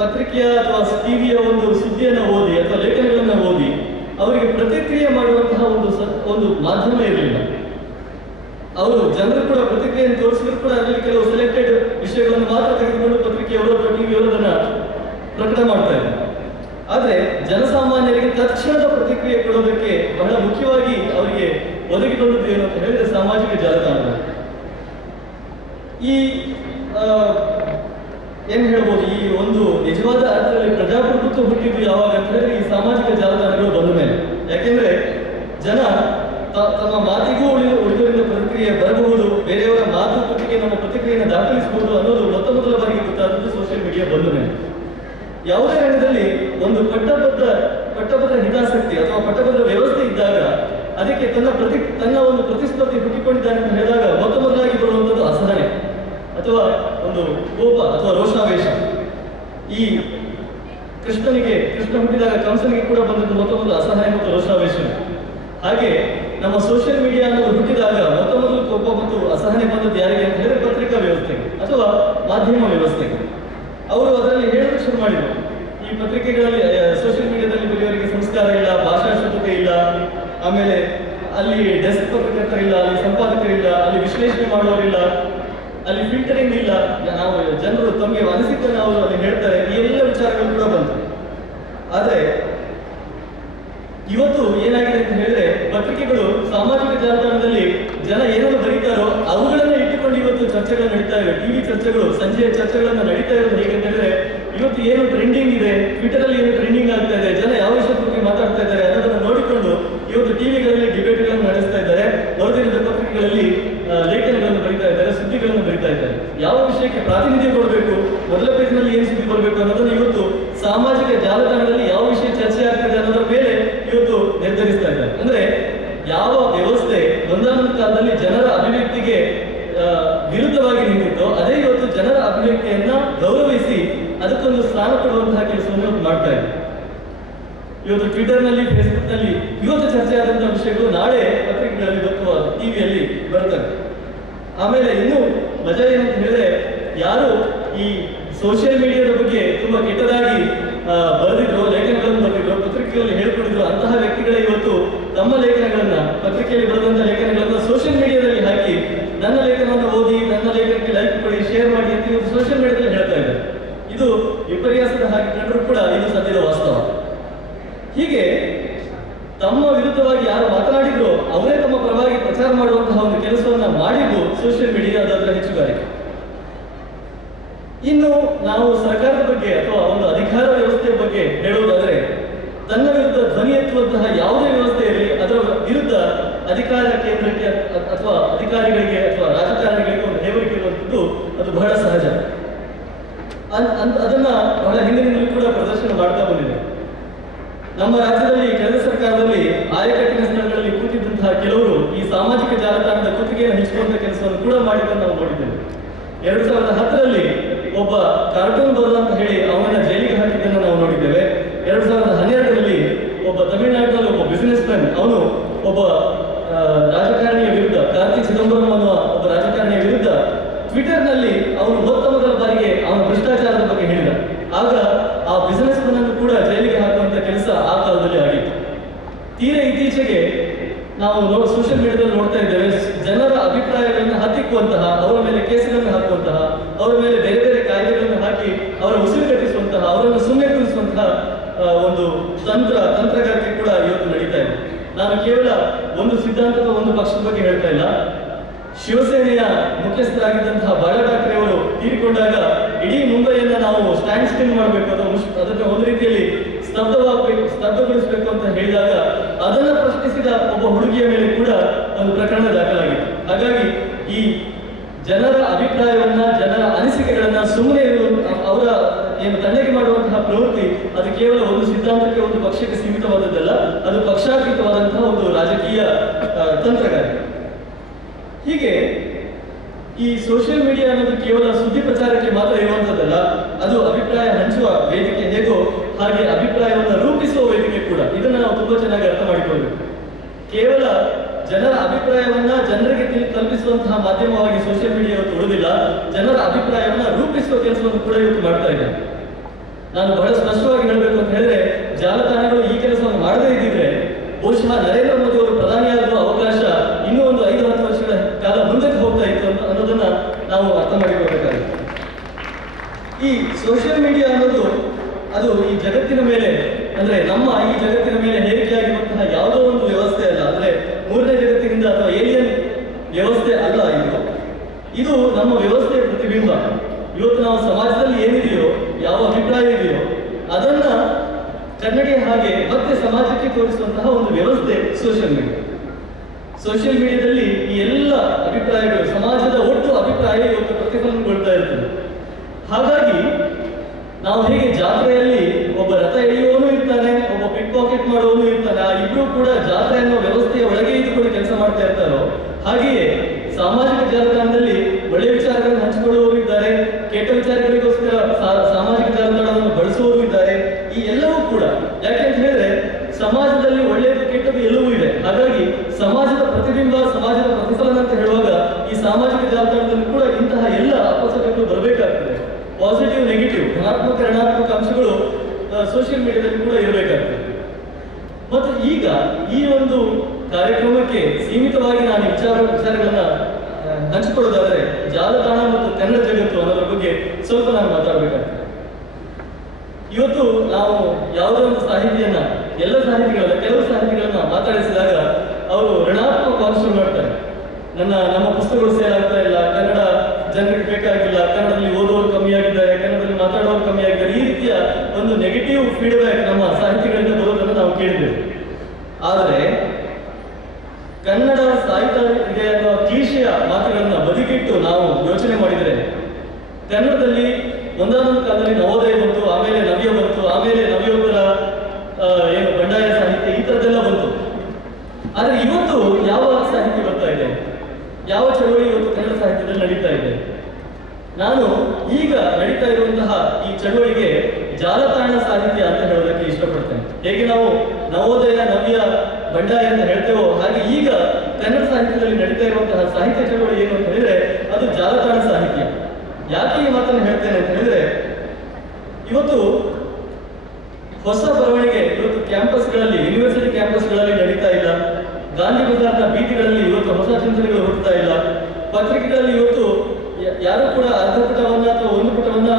ಪತ್ರಿಕೆಯ ಅಥವಾ ಟಿವಿಯ ಒಂದು ಸುದ್ದಿಯನ್ನು ಓದಿ ಅಥವಾ ಲೇಖನಗಳನ್ನು ಓದಿ ಅವರಿಗೆ ಪ್ರತಿಕ್ರಿಯೆ ಮಾಡುವಂತಹ ಒಂದು ಮಾಧ್ಯಮ ಇರಲಿಲ್ಲ. ಅವರು ಜನರು ಕೂಡ ಪ್ರತಿಕ್ರಿಯೆಯನ್ನು ತೋರಿಸಿದ್ರು ಕೂಡ ಅದರಲ್ಲಿ ಕೆಲವು ಸೆಲೆಕ್ಟೆಡ್ ವಿಷಯಗಳನ್ನು ಮಾತ್ರ ತೆಗೆದುಕೊಂಡು ಪತ್ರಿಕೆಯವರು ಅಥವಾ ಟಿವಿಯವರು ಅದನ್ನ ಪ್ರಕಟ ಮಾಡ್ತಾ ಇದ್ದಾರೆ. ಆದ್ರೆ ಜನಸಾಮಾನ್ಯರಿಗೆ ತಕ್ಷಣದ ಪ್ರತಿಕ್ರಿಯೆ ಕೊಡೋದಕ್ಕೆ ಬಹಳ ಮುಖ್ಯವಾಗಿ ಅವರಿಗೆ ಒದಗಿಕೊಂಡದ್ದು ಏನು ಅಂತ ಹೇಳಿದ್ರೆ ಸಾಮಾಜಿಕ ಜಾಲತಾಣಗಳು. ಈ ಏನ್ ಹೇಳ್ಬೋದು, ಈ ಒಂದು ನಿಜವಾದ ಅರ್ಥದಲ್ಲಿ ಪ್ರಜಾಪ್ರಭುತ್ವ ಹುಟ್ಟಿದ್ದು ಯಾವಾಗ ಅಂತ ಹೇಳಿದ್ರೆ ಈ ಸಾಮಾಜಿಕ ಜಾಲತಾಣಗಳು ಬಂದ ಮೇಲೆ. ಯಾಕೆಂದ್ರೆ ಜನ ತಮ್ಮ ಮಾತಿಗೂ ಉಳಿದವರಿಂದ ಪ್ರತಿಕ್ರಿಯೆ ಬರಬಹುದು, ಬೇರೆಯವರ ಮಾತುಕತೆಗೆ ನಮ್ಮ ಪ್ರತಿಕ್ರಿಯೆಯನ್ನು ದಾಖಲಿಸಬಹುದು ಅನ್ನೋದು ಮೊದಲ ಬಾರಿಗೆ ಗೊತ್ತಾದದ್ದು ಸೋಷಿಯಲ್ ಮೀಡಿಯಾ ಬಂದ ಮೇಲೆ. ಯಾವುದೇ ರಂಗದಲ್ಲಿ ಒಂದು ಪಟ್ಟಬದ್ಧ ಹಿತಾಸಕ್ತಿ ಅಥವಾ ಪಟ್ಟಬದ್ಧ ವ್ಯವಸ್ಥೆ ಇದ್ದಾಗ ಅದಕ್ಕೆ ತನ್ನ ಒಂದು ಪ್ರತಿಸ್ಪರ್ಧಿ ಹುಟ್ಟಿಕೊಂಡಿದ್ದಾನೆ ಅಂತ ಹೇಳಿದಾಗ ಮೊದಲಾಗಿ ಬರುವಂಥದ್ದು ಅಸಹನೆ ಅಥವಾ ಒಂದು ಕೋಪ ಅಥವಾ ರೋಷಾವೇಶ. ಈ ಕೃಷ್ಣ ಹುಟ್ಟಿದಾಗ ಕಂಸನಿಗೆ ಕೂಡ ಬಂದದ್ದು ಮೊದಲು ಅಸಹಾಯ ಮತ್ತು ರೋಷಾವೇಶ. ಹಾಗೆ ನಮ್ಮ ಸೋಷಿಯಲ್ ಮೀಡಿಯಾ ಅನ್ನೋದು ಹುಟ್ಟಿದಾಗ ಮೊದಲು ಕೋಪ ಮತ್ತು ಅಸಹನೆ ಬಂದದ್ದು ಯಾರಿಗೆ ಅಂತ ಹೇಳಿದ್ರೆ ಪತ್ರಿಕಾ ವ್ಯವಸ್ಥೆಗೆ ಅಥವಾ ಮಾಧ್ಯಮ ವ್ಯವಸ್ಥೆಗೆ. ಅವರು ಅದರಲ್ಲಿ ಹೇಳಲು ಶುರು ಮಾಡಿದರು, ಈ ಪತ್ರಿಕೆಗಳಲ್ಲಿ ಸೋಷಿಯಲ್ ಮೀಡಿಯಾದಲ್ಲಿ ಬರೆಯೋರಿಗೆ ಸಂಸ್ಕಾರ ಇಲ್ಲ, ಭಾಷಾ ಶುದ್ಧತೆ ಇಲ್ಲ, ಆಮೇಲೆ ಅಲ್ಲಿ ಡೆಸ್ಕ್ ಪತ್ರಕರ್ತರಿಲ್ಲ, ಅಲ್ಲಿ ಸಂಪಾದಕರಿಲ್ಲ, ಅಲ್ಲಿ ವಿಶ್ಲೇಷಣೆ ಮಾಡೋರಿಲ್ಲ, ಅಲ್ಲಿ ಫಿಲ್ಟರಿಂಗ್ ಇಲ್ಲ, ನಾವು ಜನರು ತಮಗೆ ಅನಿಸಿದ್ದನ್ನು ಅವರು ಅಲ್ಲಿ ಹೇಳ್ತಾರೆ. ಈ ಎಲ್ಲ ವಿಚಾರಗಳು ಕೂಡ ಬಂತು. ಆದರೆ ಇವತ್ತು ಏನಾಗಿದೆ ಅಂತ ಹೇಳಿದ್ರೆ, ಪತ್ರಿಕೆಗಳು ಸಾಮಾಜಿಕ ಜಾಲತಾಣದಲ್ಲಿ ಜನ ಏನನ್ನು ಬರೀತಾರೋ ಅವುಗಳನ್ನ ಇಟ್ಟುಕೊಂಡು ಇವತ್ತು ಚರ್ಚೆಗಳು ನಡೀತಾ ಇವೆ. ಟಿವಿ ಚರ್ಚೆಗಳು, ಸಂಜೆಯ ಚರ್ಚೆಗಳನ್ನ ನಡೀತಾ ಇರೋದು ಹೇಗೆ ಅಂತ ಹೇಳಿದ್ರೆ, ಇವತ್ತು ಏನು ಟ್ರೆಂಡಿಂಗ್ ಇದೆ, ಟ್ವಿಟರ್ ಅಲ್ಲಿ ಏನು ಟ್ರೆಂಡಿಂಗ್ ಆಗ್ತಾ ಇದೆ, ಜನ ಯಾವ ವಿಷಯದ ಬಗ್ಗೆ ಮಾತಾಡ್ತಾ ಇದ್ದಾರೆ ಅನ್ನೋದನ್ನು ನೋಡಿಕೊಂಡು ಇವತ್ತು ಟಿವಿಗಳಲ್ಲಿ ಡಿಬೇಟ್ಗಳನ್ನು ನಡೆಸ್ತಾ ಇದ್ದಾರೆ, ಹೊರದಿನ ಪತ್ರಿಕೆಗಳಲ್ಲಿ ಲೇಖನಗಳನ್ನು ಬರೀತಾ ಇದ್ದಾರೆ, ಸುದ್ದಿಗಳನ್ನು ಬರೀತಾ ಇದ್ದಾರೆ. ಯಾವ ವಿಷಯಕ್ಕೆ ಪ್ರಾತಿನಿಧ್ಯ ಕೊಡಬೇಕು, ಮೊದಲ ಪೇಜ್ನಲ್ಲಿ ಏನು ಸುದ್ದಿ ಕೊಡಬೇಕು ಅನ್ನೋದನ್ನು ಇವತ್ತು ಸಾಮಾಜಿಕ ಜಾಲತಾಣದಲ್ಲಿ ಯಾವ ವಿಷಯ ಚರ್ಚೆ ಆಗ್ತದೆ ಅನ್ನೋದ್ರ ಮೇಲೆ ಇವತ್ತು ನಿರ್ಧರಿಸ್ತಾ ಇದ್ದಾರೆ. ಅಂದ್ರೆ ಯಾವ ವ್ಯವಸ್ಥೆ ಒಂದಾನೊಂದು ಕಾಲದಲ್ಲಿ ಜನರ ಅಭಿವ್ಯಕ್ತಿಗೆ ವಿರುದ್ಧವಾಗಿ ನಿಂತಿತ್ತು, ಅದೇ ಇವತ್ತು ಜನರ ಅಭಿವ್ಯಕ್ತಿಯನ್ನ ಗೌರವಿಸಿ ಅದಕ್ಕೊಂದು ಸ್ಥಾನ ಕೊಡುವಂತಹ ಕೆಲಸವನ್ನು ಮಾಡ್ತಾ ಇದೆ. ಇವತ್ತು ಟ್ವಿಟರ್ನಲ್ಲಿ, ಫೇಸ್ಬುಕ್ನಲ್ಲಿ ಇವತ್ತು ಚರ್ಚೆ ಆದಂತಹ ವಿಷಯಗಳು ನಾಳೆ ಪತ್ರಿಕೆಗಳಲ್ಲಿ ಅಥವಾ ಟಿವಿಯಲ್ಲಿ ಬರ್ತವೆ. ಆಮೇಲೆ ಇನ್ನೂ ಮಜಾ ಏನಂತ ಹೇಳಿದ್ರೆ, ಯಾರು ಈ ಸೋಷಿಯಲ್ ಮೀಡಿಯಾದ ಬಗ್ಗೆ ತುಂಬಾ ಕೆಟ್ಟದಾಗಿ ಬರೆದಿದ್ರು, ಲೇಖನಗಳನ್ನು ಬರೆದಿದ್ರು, ಪತ್ರಿಕೆಗಳಲ್ಲಿ ಹೇಳ್ಕೊಂಡಿದ್ರು, ಅಂತಹ ವ್ಯಕ್ತಿಗಳೇ ಇವತ್ತು ತಮ್ಮ ಲೇಖನಗಳನ್ನ, ಪತ್ರಿಕೆಯಲ್ಲಿ ಬರೆದಂತಹ ಲೇಖನಗಳನ್ನ ಸೋಷಿಯಲ್ ಮೀಡಿಯಾದಲ್ಲಿ ಹಾಕಿ ನನ್ನ ಲೇಖನವನ್ನು ಓದಿ, ನನ್ನ ಲೇಖನಕ್ಕೆ ಲೈಕ್ ಕೊಡಿ, ಶೇರ್ ಮಾಡಿ ಅಂತ ಇವತ್ತು ಸೋಷಿಯಲ್ ಮೀಡಿಯಾದಲ್ಲಿ ಹೇಳ್ತಾ ಇದ್ದಾರೆ. ಇದು ವಿಪರ್ಯಾಸದ ಹಾಗೆ ಕಂಡರೂ ಕೂಡ ಇದು ಸದ್ಯದ ವಾಸ್ತವ. ಹೀಗೆ ತಮ್ಮ ವಿರುದ್ಧವಾಗಿ ಯಾರು ಮಾತನಾಡಿದ್ರು ಅವರೇ ತಮ್ಮ ಪರವಾಗಿ ಪ್ರಚಾರ ಮಾಡುವಂತಹ ಒಂದು ಕೆಲಸವನ್ನ ಮಾಡಿದ್ದು ಸೋಷಿಯಲ್ ಮೀಡಿಯಾದ ಹೆಚ್ಚುಗಾರಿಕೆ. ಇನ್ನು ನಾವು ಸರ್ಕಾರದ ಬಗ್ಗೆ ಅಥವಾ ಒಂದು ಅಧಿಕಾರ ವ್ಯವಸ್ಥೆಯ ಬಗ್ಗೆ ಹೇಳುವುದಾದರೆ, ತನ್ನ ವಿರುದ್ಧ ಧ್ವನಿ ಎತ್ತುವಂತಹ ಯಾವುದೇ ವ್ಯವಸ್ಥೆ ಇರಲಿ ಅದರ ವಿರುದ್ಧ ಅಧಿಕಾರ ಕೇಂದ್ರಕ್ಕೆ ಅಥವಾ ಅಧಿಕಾರಿಗಳಿಗೆ ಅಥವಾ ರಾಜಕಾರಣಿಗಳಿಗೆ ಒಂದು ಹೇವರಿಕೆ ಇರುವಂಥದ್ದು ಅದು ಬಹಳ ಸಹಜ. ಅದನ್ನ ಬಹಳ ಹಿಂದಿನಿಂದಲೂ ಕೂಡ ಪ್ರದರ್ಶನ ಮಾಡ್ತಾ ಬಂದಿದೆ. ನಮ್ಮ ರಾಜ್ಯದಲ್ಲಿ ಕಳೆದ ಸರ್ಕಾರದಲ್ಲಿ ಆಯಕಟ್ಟಿನ ಸ್ಥಳಗಳಲ್ಲಿ ಕೂತಿದ್ದಂತಹ ಕೆಲವರು ಈ ಸಾಮಾಜಿಕ ಜಾಲತಾಣದ ಕುತ್ತಿಗೆಯನ್ನು ಹೆಚ್ಚುವಂತಹ ಕೆಲಸವನ್ನು ಕೂಡ ಮಾಡಿದ್ದನ್ನು ನಾವು ನೋಡಿದ್ದೇವೆ. 2010ರಲ್ಲಿ ಒಬ್ಬ ಕಾರ್ಟೂನ್ ಬಲ್ಲ ಅಂತ ಹೇಳಿ ಅವನನ್ನ ಜೈಲಿಗೆ ಹಾಕಿದ್ದನ್ನು ನಾವು ನೋಡಿದ್ದೇವೆ. 2012ರಲ್ಲಿ ಒಬ್ಬ ತಮಿಳುನಾಡಿನಲ್ಲಿ ಒಬ್ಬ ಬಿಸಿನೆಸ್ ಮ್ಯಾನ್, ಅವನು ಒಬ್ಬ ರಾಜಕಾರಣಿಯ ವಿರುದ್ಧ, ಕಾರ್ತಿ ಚಿದಂಬರಂ ಅನ್ನುವ ಒಬ್ಬ ರಾಜಕಾರಣಿಯ ವಿರುದ್ಧ ಟ್ವಿಟರ್ನಲ್ಲಿ ಅವನು ಮೊದಲ ಬಾರಿಗೆ ಅವನ ಭ್ರಷ್ಟಾಚಾರದ ಬಗ್ಗೆ ಹೇಳಿದ. ಆಗ ಆ ಬಿಸಿನೆಸ್ ಮ್ಯಾನ್ ಅನ್ನು ಕೂಡ ಜೈಲಿಗೆ ಹಾಕುವಂತ ಕೆಲಸ ಆ ಕಾಲದಲ್ಲಿ ಆಗಿತ್ತು. ತೀರಾ ಇತ್ತೀಚೆಗೆ ನಾವು ಸೋಷಿಯಲ್ ಮೀಡಿಯಾದಲ್ಲಿ ನೋಡ್ತಾ ಇದ್ದೇವೆ, ಜನರ ಅಭಿಪ್ರಾಯಗಳನ್ನು ಹತ್ತಿಕ್ಕುವಂತಹ, ಅವರ ಮೇಲೆ ಕೇಸುಗಳನ್ನು ಹಾಕುವಂತಹ, ಅವರ ಮೇಲೆ ಬೇರೆ ಬೇರೆ ಕಾಯ್ದೆಗಳನ್ನು ಹಾಕಿ ಅವರ ಉಸಿರು ಕಟ್ಟಿಸುವಂತಹ, ಅವರನ್ನು ಸುಮ್ಮನೆ ಕುರಿಸುವಂತಹ ಒಂದು ತಂತ್ರಗಾರಿಕೆ ಕೂಡ ಇವತ್ತು ನಡೀತಾ ಇದೆ. ನಾನು ಕೇವಲ ಒಂದು ಸಿದ್ಧಾಂತದ ಒಂದು ಪಕ್ಷದ ಬಗ್ಗೆ ಹೇಳ್ತಾ ಇಲ್ಲ. ಶಿವಸೇನೆಯ ಮುಖ್ಯಸ್ಥರಾಗಿದ್ದಂತಹ ಬಾಳಾ ಠಾಕ್ರೆ ಅವರು ತೀರಿಕೊಂಡಾಗ ಇಡೀ ಮುಂಬೈಯನ್ನ ನಾವು ಸ್ಟ್ಯಾಂಡ್ ಸ್ಟಿಲ್ ಮಾಡಬೇಕು ಅಥವಾ ಅದನ್ನು ಒಂದು ರೀತಿಯಲ್ಲಿ ಸ್ತಬ್ಧಗೊಳಿಸಬೇಕು ಅಂತ ಹೇಳಿದಾಗ ಅದನ್ನು ಪ್ರಶ್ನಿಸಿದ ಒಬ್ಬ ಹುಡುಗಿಯ ಮೇಲೆ ಕೂಡ ಒಂದು ಪ್ರಕರಣ ದಾಖಲಾಗಿತ್ತು. ಹಾಗಾಗಿ ಈ ಜನರ ಅಭಿಪ್ರಾಯವನ್ನ, ಜನರ ಅನಿಸಿಕೆಗಳನ್ನ ಸುಮ್ಮನೆ ಅವರ ಏನು ತಣ್ಣಗೆ ಮಾಡುವಂತಹ ಪ್ರವೃತ್ತಿ ಅದು ಕೇವಲ ಒಂದು ಸಿದ್ಧಾಂತಕ್ಕೆ, ಒಂದು ಪಕ್ಷಕ್ಕೆ ಸೀಮಿತವಾದದ್ದಲ್ಲ, ಅದು ಪಕ್ಷಾತೀತವಾದಂತಹ ಒಂದು ರಾಜಕೀಯ ತಂತ್ರಗಾರಿಕೆ. ಹೀಗೆ ಈ ಸೋಷಿಯಲ್ ಮೀಡಿಯಾ ಅನ್ನೋದು ಕೇವಲ ಸುದ್ದಿ ಪ್ರಚಾರಕ್ಕೆ ಮಾತ್ರ ಇರುವಂತದ್ದಲ್ಲ, ಅದು ಅಭಿಪ್ರಾಯ ಹಂಚುವ ವೇದಿಕೆ ಹೇಗೋ ಹಾಗೆ ಅಭಿಪ್ರಾಯವನ್ನು ರೂಪಿಸುವ ವೇದಿಕೆ ಕೂಡ. ಇದನ್ನು ನಾವು ತುಂಬಾ ಚೆನ್ನಾಗಿ ಅರ್ಥ ಮಾಡಿಕೊಳ್ಬೇಕು. ಕೇವಲ ಜನರ ಅಭಿಪ್ರಾಯವನ್ನ ಜನರಿಗೆ ತಲುಪಿಸುವಂತಹ ಮಾಧ್ಯಮವಾಗಿ ಸೋಷಿಯಲ್ ಮೀಡಿಯಾ ಇವತ್ತು ಉಳಿದಿಲ್ಲ, ಜನರ ಅಭಿಪ್ರಾಯವನ್ನ ರೂಪಿಸುವ ಕೆಲಸವನ್ನು ಕೂಡ ಇವತ್ತು ಮಾಡ್ತಾ ಇದೆ. ನಾನು ಬಹಳ ಸ್ಪಷ್ಟವಾಗಿ ಹೇಳಬೇಕು ಅಂತ ಹೇಳಿದ್ರೆ, ಜಾಲತಾಣಗಳು ಈ ಕೆಲಸವನ್ನು ಮಾಡದೇ ಇದ್ದಿದ್ರೆ ಬಹುಶಃ ನರೇಂದ್ರ ಮೋದಿ ಅವರು ಪ್ರಧಾನಿಯಾಗುವ ಅವಕಾಶ ಇನ್ನೂ ಒಂದು 5-10 ವರ್ಷಗಳ ಕಾಲ ಮುಂದಕ್ಕೆ ಹೋಗ್ತಾ ಇತ್ತು ಅನ್ನೋದನ್ನ ನಾವು ಅರ್ಥ ಮಾಡಿಕೊಳ್ಬೇಕಾಗುತ್ತೆ. ಈ ಸೋಷಿಯಲ್ ಮೀಡಿಯಾ ಅನ್ನೋದು ಅದು ಈ ಜಗತ್ತಿನ ಮೇಲೆ, ಅಂದ್ರೆ ನಮ್ಮ ಈ ಜಗತ್ತಿನ ಮೇಲೆ ಹೇರಿಕೆಯಾಗಿರುವಂತಹ ಯಾವುದೋ ಒಂದು ವ್ಯವಸ್ಥೆ ಅಲ್ಲ, ಅಂದ್ರೆ ಮೂರನೇ ಜಗತ್ತಿನಿಂದ ಅಥವಾ ಏಲಿಯನ್ ವ್ಯವಸ್ಥೆ ಅಲ್ಲ. ಇದು ನಮ್ಮ ವ್ಯವಸ್ಥೆಯ ಪ್ರತಿಬಿಂಬ. ಇವತ್ತು ನಾವು ಸಮಾಜದಲ್ಲಿ ಏನಿದೆಯೋ, ಯಾವ ಅಭಿಪ್ರಾಯ ಇದೆಯೋ ಅದನ್ನ ಕನ್ನಡಿಯ ಹಾಗೆ ಮತ್ತೆ ಸಮಾಜಕ್ಕೆ ತೋರಿಸುವಂತಹ ಒಂದು ವ್ಯವಸ್ಥೆ ಸೋಷಿಯಲ್ ಮೀಡಿಯಾ. ಸೋಷಿಯಲ್ ಮೀಡಿಯಾದಲ್ಲಿ ಈ ಎಲ್ಲ ಅಭಿಪ್ರಾಯಗಳು, ಸಮಾಜದ ಒಟ್ಟು ಅಭಿಪ್ರಾಯ ಇವತ್ತು ಪ್ರತಿಫಲನಗೊಳ್ತಾ ಇರ್ತದೆ. ಹಾಗಾಗಿ ನಾವು ಹೇಗೆ ಜಾತ್ರೆಯಲ್ಲಿ ಒಬ್ಬ ರಥ ಎಳೆಯುವವನು ಇರ್ತಾನೆ, ಒಬ್ಬ ಪಿಕ್ ಪಾಕೆಟ್ ಮಾಡುವವನು ಇರ್ತಾನೆ, ಆ ಇಬ್ರು ಕೂಡ ಜಾತ್ರೆ ಅನ್ನೋ ವ್ಯವಸ್ಥೆಯ ಒಳಗೆ ಇದ್ದುಕೊಂಡು ಕೆಲಸ ಮಾಡ್ತಾ ಇರ್ತಾರೋ, ಹಾಗೆಯೇ ಸಾಮಾಜಿಕ ಜಾಲತಾಣದಲ್ಲಿ ಒಳ್ಳೆಯ ವಿಚಾರಗಳನ್ನು ಹಂಚಿಕೊಳ್ಳುವವರು ಇದ್ದಾರೆ, ಕೆಟ್ಟ ವಿಚಾರಗಳಿಗೋಸ್ಕರ ಸಾಮಾಜಿಕ ಜಾಲತಾಣವನ್ನು ಧನಾತ್ಮಕ ಋಣಾತ್ಮಕ ಅಂಶಗಳು ಸೋಷಿಯಲ್ ಮೀಡಿಯಾದಲ್ಲಿ ಕೂಡ ಇರಬೇಕಾಗ್ತದೆ. ಮತ್ತು ಈಗ ಈ ಒಂದು ಕಾರ್ಯಕ್ರಮಕ್ಕೆ ಸೀಮಿತವಾಗಿ ನಾನು ವಿಚಾರಗಳನ್ನ ಹಂಚಿಕೊಳ್ಳೋದಾದ್ರೆ ಜಾಲತಾಣ ಮತ್ತು ಕನ್ನಡ ಜಗತ್ತು ಅನ್ನೋದ್ರ ಬಗ್ಗೆ ಸ್ವಲ್ಪ ನಾನು ಮಾತಾಡಬೇಕಾಗ್ತದೆ. ಇವತ್ತು ನಾವು ಯಾವುದೋ ಒಂದು ಸಾಹಿತಿಯನ್ನ, ಎಲ್ಲ ಸಾಹಿತಿಗಳನ್ನ, ಕೆಲವು ಸಾಹಿತಿಗಳನ್ನ ಮಾತಾಡಿಸಿದಾಗ ಅವರು ಋಣಾತ್ಮಕ ಅಂಶ ಮಾಡ್ತಾರೆ. ನಮ್ಮ ಪುಸ್ತಕಗಳು ಸೇಲ್ ಆಗ್ತಾ ಇಲ್ಲ, ಕನ್ನಡ ಜನರಿಗೆ ಬೇಕಾಗಿಲ್ಲ, ಕನ್ನಡದಲ್ಲಿ ಓದೋರು ಕಮ್ಮಿ ಆಗಿದ್ದಾರೆ, ಕನ್ನಡದಲ್ಲಿ ಮಾತಾಡೋರು ಕಮ್ಮಿ ಆಗಿದ್ದಾರೆ, ಈ ರೀತಿಯ ಒಂದು ನೆಗೆಟಿವ್ ಫೀಡ್ಬ್ಯಾಕ್ ನಮ್ಮ ಸಾಹಿತಿಗಳಿಂದ ಬರೋದನ್ನು ನಾವು ಕೇಳಿದ್ದೇವೆ. ಆದರೆ ಕನ್ನಡ ಸಾಹಿತ್ಯ ಇದೆ ಅನ್ನೋ ಕ್ಲೀಶೆಯ ಮಾತುಗಳನ್ನ ಬದಿಗಿಟ್ಟು ನಾವು ಯೋಚನೆ ಮಾಡಿದರೆ, ಕನ್ನಡದಲ್ಲಿ ಒಂದಾನೊಂದು ಕಾಲದಲ್ಲಿ ನವೋದಯ ಬಂತು, ಆಮೇಲೆ ನವ್ಯ ಬಂತು, ಆಮೇಲೆ ನವ್ಯೋತ್ತರ ಏನು ಬಂಡಾಯ ಸಾಹಿತ್ಯ, ಈ ಥರದ್ದೆಲ್ಲ ಬಂತು. ಆದರೆ ಇವತ್ತು ಯಾವ ಸಾಹಿತ್ಯ ಬರ್ತಾ ಇದೆ, ಯಾವ ಚಳವಳಿ ಇವತ್ತು ಕನ್ನಡ ಸಾಹಿತ್ಯದಲ್ಲಿ ನಡೀತಾ ಇದೆ? ನಾನು ಈಗ ನಡೀತಾ ಇರುವಂತಹ ಈ ಚಳವಳಿಗೆ ಜಾಲತಾಣ ಸಾಹಿತ್ಯ ಅಂತ ಹೇಳೋದಕ್ಕೆ ಇಷ್ಟಪಡ್ತೇನೆ. ಹೇಗೆ ನಾವು ನವೋದಯ, ನವ್ಯ, ಬಂಡಾಯ ಅಂತ ಹೇಳ್ತೇವೋ, ಹಾಗೆ ಈಗ ಕನ್ನಡ ಸಾಹಿತ್ಯದಲ್ಲಿ ನಡೀತಾ ಇರುವಂತಹ ಸಾಹಿತ್ಯ ಚಳವಳಿ ಏನು ಅಂತ ಹೇಳಿದ್ರೆ ಅದು ಜಾಲತಾಣ ಸಾಹಿತ್ಯ. ಯಾಕೆ ಈ ಮಾತನ್ನು ಹೇಳ್ತೇನೆ ಅಂತ ಹೇಳಿದ್ರೆ, ಇವತ್ತು ಹೊಸ ಬರವಣಿಗೆ ಇವತ್ತು ಕ್ಯಾಂಪಸ್ಗಳಲ್ಲಿ, ಯೂನಿವರ್ಸಿಟಿ ಕ್ಯಾಂಪಸ್ಗಳಲ್ಲಿ ನಡೀತಾ ಇಲ್ಲ. ಗಾಂಧಿ ಬಜಾರ್ನ ಬೀದಿಗಳಲ್ಲಿ ಇವತ್ತು ಹೊಸ ಚಿಂತನೆಗಳು ಹುಟ್ಟುತ್ತಾ ಇಲ್ಲ. ಪತ್ರಿಕೆಗಳಲ್ಲಿ ಇವತ್ತು ಯಾರು ಕೂಡ ಅರ್ಧ ಪುಟವನ್ನ ಅಥವಾ ಒಂದು ಪುಟವನ್ನ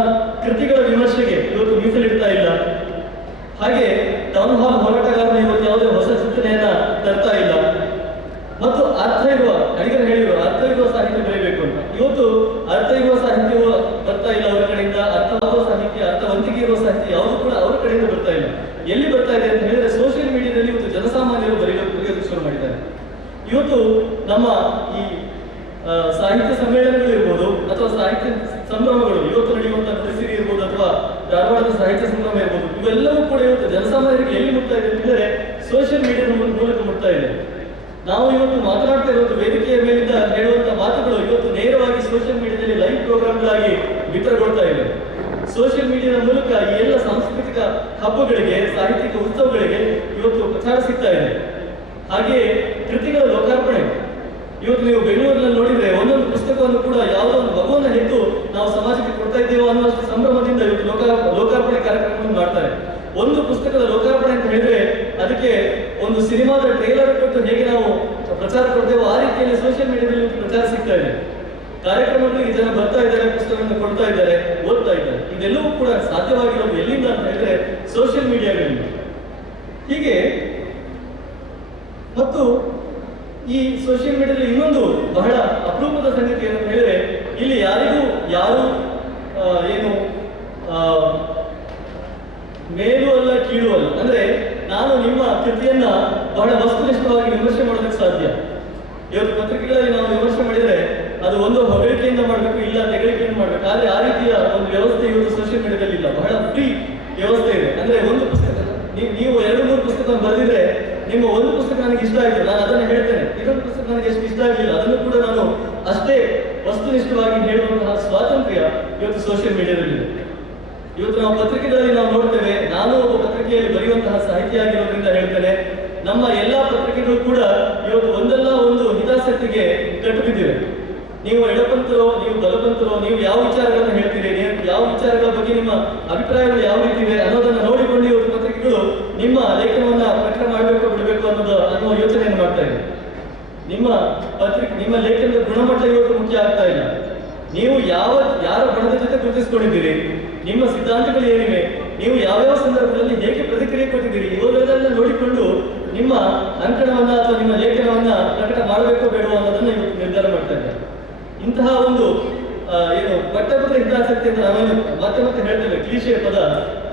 ಕೃತಿಗಳ ವಿಮರ್ಶೆಗೆ ಇವತ್ತು ಮೀಸಲಿಡ್ತಾ ಇಲ್ಲ. ಹಾಗೆ ಟೌನ್ ಹಾಲ್ ಹೋರಾಟಗಾರರು ಇವತ್ತು ಯಾವುದೇ ಹೊಸ ಚಿಂತನೆಯನ್ನ ತರ್ತಾ ಇಲ್ಲ. ಮತ್ತು ಅರ್ಥ ಇರುವ, ಅಡಿಗರು ಹೇಳಿದ್ರು ಅರ್ಥ ಇರುವ ಸಾಹಿತ್ಯ ಬರೀಬೇಕು ಅಂತ. ಇವತ್ತು ಅರ್ಥ ಇರುವ ಸಾಹಿತ್ಯವು ಬರ್ತಾ ಇಲ್ಲ ಅವರ ಕಡೆಯಿಂದ. ಅರ್ಥವಾಗುವ ಸಾಹಿತ್ಯ, ಅರ್ಥವಂತಿಕೆ ಇರುವ ಸಾಹಿತ್ಯ ಯಾವುದು ಕೂಡ ಅವರ ಕಡೆಯಿಂದ ಬರ್ತಾ ಇಲ್ಲ. ಎಲ್ಲಿ ಬರ್ತಾ ಇದೆ ಅಂತ ಹೇಳಿದ್ರೆ ಸೋಷಿಯಲ್ ಮೀಡಿಯಾದಲ್ಲಿ ಇವತ್ತು ಜನಸಾಮಾನ್ಯರು ಬರೆಯೋದು ಶುರು ಮಾಡಿದ್ದಾರೆ. ಇವತ್ತು ನಮ್ಮ ಈ ಸಾಹಿತ್ಯ ಸಮ್ಮೇಳನಗಳು ಇರ್ಬೋದು ಅಥವಾ ಸಾಹಿತ್ಯ ಸಂಭ್ರಮಗಳು, ಇವತ್ತು ನಡೆಯುವಂತಹ ಪರಿಸ್ಥಿತಿ ಇರ್ಬೋದು ಅಥವಾ ಧಾರವಾಡದ ಸಾಹಿತ್ಯ ಸಂಭ್ರಮ ಇರ್ಬೋದು, ಇವೆಲ್ಲವೂ ಕೂಡ ಇವತ್ತು ಜನಸಾಮಾನ್ಯರಿಗೆ ಎಲ್ಲಿ ಮುಟ್ತಾ ಇದೆ ಅಂತಂದ್ರೆ ಸೋಷಿಯಲ್ ಮೀಡಿಯಾದ ಮೂಲಕ ಮುಟ್ತಾ ಇದೆ. ನಾವು ಇವತ್ತು ಮಾತನಾಡ್ತಾ ಇರೋದು ವೇದಿಕೆಯ ಮೇಲಿಂದ ಹೇಳುವಂತಹ ಮಾತುಗಳು ಇವತ್ತು ನೇರವಾಗಿ ಸೋಷಿಯಲ್ ಮೀಡಿಯಾದಲ್ಲಿ ಲೈವ್ ಪ್ರೋಗ್ರಾಮ್ಗಳಾಗಿ ಬಿತ್ತರಗೊಳ್ತಾ ಇದೆ. ಸೋಷಿಯಲ್ ಮೀಡಿಯಾದ ಮೂಲಕ ಈ ಎಲ್ಲ ಸಾಂಸ್ಕೃತಿಕ ಹಬ್ಬಗಳಿಗೆ, ಸಾಹಿತ್ಯಿಕ ಉತ್ಸವಗಳಿಗೆ ಇವತ್ತು ಪ್ರಚಾರ ಸಿಗ್ತಾ ಇದೆ. ಹಾಗೆ ಕೃತಿಗಳ ಲೋಕಾರ್ಪಣೆ, ಇವತ್ತು ನೀವು ಬೆಂಗಳೂರಿನಲ್ಲಿ ನೋಡಿದ್ರೆ ಒಂದೊಂದು ಪುಸ್ತಕವನ್ನು ಕೂಡ ಯಾವುದೋ ಒಂದು ಮಗುವನ್ನು ಹೆತ್ತು ನಾವು ಸಮಾಜಕ್ಕೆ ಕೊಡ್ತಾ ಇದ್ದೇವೆ ಅನ್ನುವಷ್ಟು ಸಂಭ್ರಮದಿಂದ ಇವತ್ತು ಲೋಕಾರ್ಪಣೆ ಕಾರ್ಯಕ್ರಮವನ್ನು ಮಾಡ್ತಾರೆ. ಒಂದು ಪುಸ್ತಕದ ಲೋಕಾರ್ಪಣೆ ಅಂತ ಹೇಳಿದ್ರೆ ಅದಕ್ಕೆ ಒಂದು ಸಿನಿಮಾದ ಟ್ರೇಲರ್ ಕೊಟ್ಟು ಹೇಗೆ ನಾವು ಪ್ರಚಾರ ಕೊಡ್ತೇವೋ ಆ ರೀತಿಯಲ್ಲಿ ಸೋಷಿಯಲ್ ಮೀಡಿಯಾದಲ್ಲಿ ಪ್ರಚಾರ ಸಿಗ್ತಾ ಇದೆ. ಕಾರ್ಯಕ್ರಮಗಳಿಗೆ ಜನ ಬರ್ತಾ ಇದ್ದಾರೆ, ಪುಸ್ತಕವನ್ನು ಕೊಡ್ತಾ ಇದ್ದಾರೆ, ಓದ್ತಾ ಇದ್ದಾರೆ. ಇದೆಲ್ಲವೂ ಕೂಡ ಸಾಧ್ಯವಾಗಿರೋದು ಎಲ್ಲಿಂದ ಅಂತ ಹೇಳಿದ್ರೆ ಸೋಷಿಯಲ್ ಮೀಡಿಯಾಗಳಿಂದ. ಹೀಗೆ ಮತ್ತು ಈ ಸೋಷಿಯಲ್ ಮೀಡಿಯಾದಲ್ಲಿ ಇನ್ನೊಂದು ಬಹಳ ಅಪರೂಪದ ಸಂಗತಿ ಏನಂತ ಹೇಳಿದ್ರೆ, ಇಲ್ಲಿ ಯಾರಿಗೂ ಯಾರು ಏನು ಮೇಲೂ ಅಲ್ಲ ಕೀಳು ಅಲ್ಲ. ಅಂದ್ರೆ ನಾನು ನಿಮ್ಮ ಕೃತಿಯನ್ನ ಬಹಳ ವಸ್ತುನಿಷ್ಠವಾಗಿ ವಿಮರ್ಶೆ ಮಾಡೋದಕ್ಕೆ ಸಾಧ್ಯ. ಇವತ್ತು ಪತ್ರಿಕೆಗಳಲ್ಲಿ ನಾವು ವಿಮರ್ಶೆ ಮಾಡಿದ್ರೆ ಅದು ಒಂದು ಹೊಗಳಿಕೆಯಿಂದ ಮಾಡಬೇಕು, ಇಲ್ಲ ತೆಗಳಿಕೆಯಿಂದ ಮಾಡಬೇಕು. ಆದ್ರೆ ಆ ರೀತಿಯ ಒಂದು ವ್ಯವಸ್ಥೆ ಇವತ್ತು ಸೋಷಿಯಲ್ ಮೀಡಿಯಾದಲ್ಲಿ ಇಲ್ಲ. ಬಹಳ ಫ್ರೀ ವ್ಯವಸ್ಥೆ ಇದೆ. ಅಂದ್ರೆ ಒಂದು ಪುಸ್ತಕ ನೀವು 2-3 ಪುಸ್ತಕ ಬರೆದಿದ್ರೆ ನಿಮ್ಮ ಒಂದು ಪುಸ್ತಕ ನನಗೆ ಇಷ್ಟ ಆಯಿತು, ನಾನು ಅದನ್ನು ಹೇಳ್ತೇನೆ. ಇನ್ನೊಂದು ಪುಸ್ತಕ ನನಗೆ ಎಷ್ಟು ಇಷ್ಟ ಆಗಲಿಲ್ಲ, ಅದನ್ನು ಕೂಡ ನಾನು ಅಷ್ಟೇ ವಸ್ತುನಿಷ್ಠವಾಗಿ ಹೇಳುವಂತಹ ಸ್ವಾತಂತ್ರ್ಯ ಇವತ್ತು ಸೋಷಿಯಲ್ ಮೀಡಿಯಾದಲ್ಲಿದೆ. ಇವತ್ತು ನಾವು ಪತ್ರಿಕೆಗಳಲ್ಲಿ ನಾವು ನೋಡ್ತೇವೆ, ನಾನು ಒಬ್ಬ ಪತ್ರಿಕೆಯಲ್ಲಿ ಬರೆಯುವಂತಹ ಸಾಹಿತ್ಯ ಆಗಿರೋದ್ರಿಂದ ಹೇಳ್ತೇನೆ, ನಮ್ಮ ಎಲ್ಲಾ ಪತ್ರಿಕೆಗಳು ಕೂಡ ಇವತ್ತು ಒಂದಲ್ಲ ಒಂದು ಹಿತಾಸಕ್ತಿಗೆ ಕಟ್ಟು ಬಿದ್ದಿವೆ. ನೀವು ಎಡಪಂಥರೋ, ನೀವು ಬಲಪಂಥರೋ, ನೀವು ಯಾವ ವಿಚಾರಗಳನ್ನು ಹೇಳ್ತೀರಿ, ಯಾವ ವಿಚಾರಗಳ ಬಗ್ಗೆ ನಿಮ್ಮ ಅಭಿಪ್ರಾಯಗಳು ಯಾವ ರೀತಿ ಇವೆ ಅನ್ನೋದನ್ನ ನೋಡಿಕೊಂಡು ಇವತ್ತು ಪತ್ರಿಕೆಗಳು ನಿಮ್ಮ ಲೇಖನವನ್ನ ಪ್ರಕಟ ಮಾಡಬೇಕು ಬಿಡಬೇಕು ಅನ್ನುವ ಯೋಚನೆಯನ್ನು ಮಾಡ್ತಾ ಇದೆ. ನಿಮ್ಮ ಲೇಖನದ ಗುಣಮಟ್ಟ ಇವತ್ತು ಮುಖ್ಯ ಆಗ್ತಾ ಇಲ್ಲ. ನೀವು ಯಾರ ಬಣದ ಜೊತೆ ಗುರುತಿಸಿಕೊಂಡಿದ್ದೀರಿ, ನಿಮ್ಮ ಸಿದ್ಧಾಂತಗಳು ಏನಿವೆ, ನೀವು ಯಾವ್ಯಾವ ಸಂದರ್ಭದಲ್ಲಿ ಹೇಗೆ ಪ್ರತಿಕ್ರಿಯೆ ಕೊಟ್ಟಿದ್ದೀರಿ, ಇವುಗಳೆಲ್ಲ ನೋಡಿಕೊಂಡು ನಿಮ್ಮ ಅಂಕಣವನ್ನ ಅಥವಾ ನಿಮ್ಮ ಲೇಖನವನ್ನ ಪ್ರಕಟ ಮಾಡಬೇಕೋ ಬೇಡವೋ ಅನ್ನೋದನ್ನ ಇವತ್ತು ನಿರ್ಧಾರ ಮಾಡ್ತಾ ಇದ್ದಾರೆ. ಇಂತಹ ಒಂದು ಏನು ಪಟ್ಟಭದ್ರ ಹಿತಾಸಕ್ತಿ ಅಂತ ನಾವೇನು ಮತ್ತೆ ಮತ್ತೆ ಹೇಳ್ತೇವೆ, ಕ್ಲೀಶೆಯ ಪದ,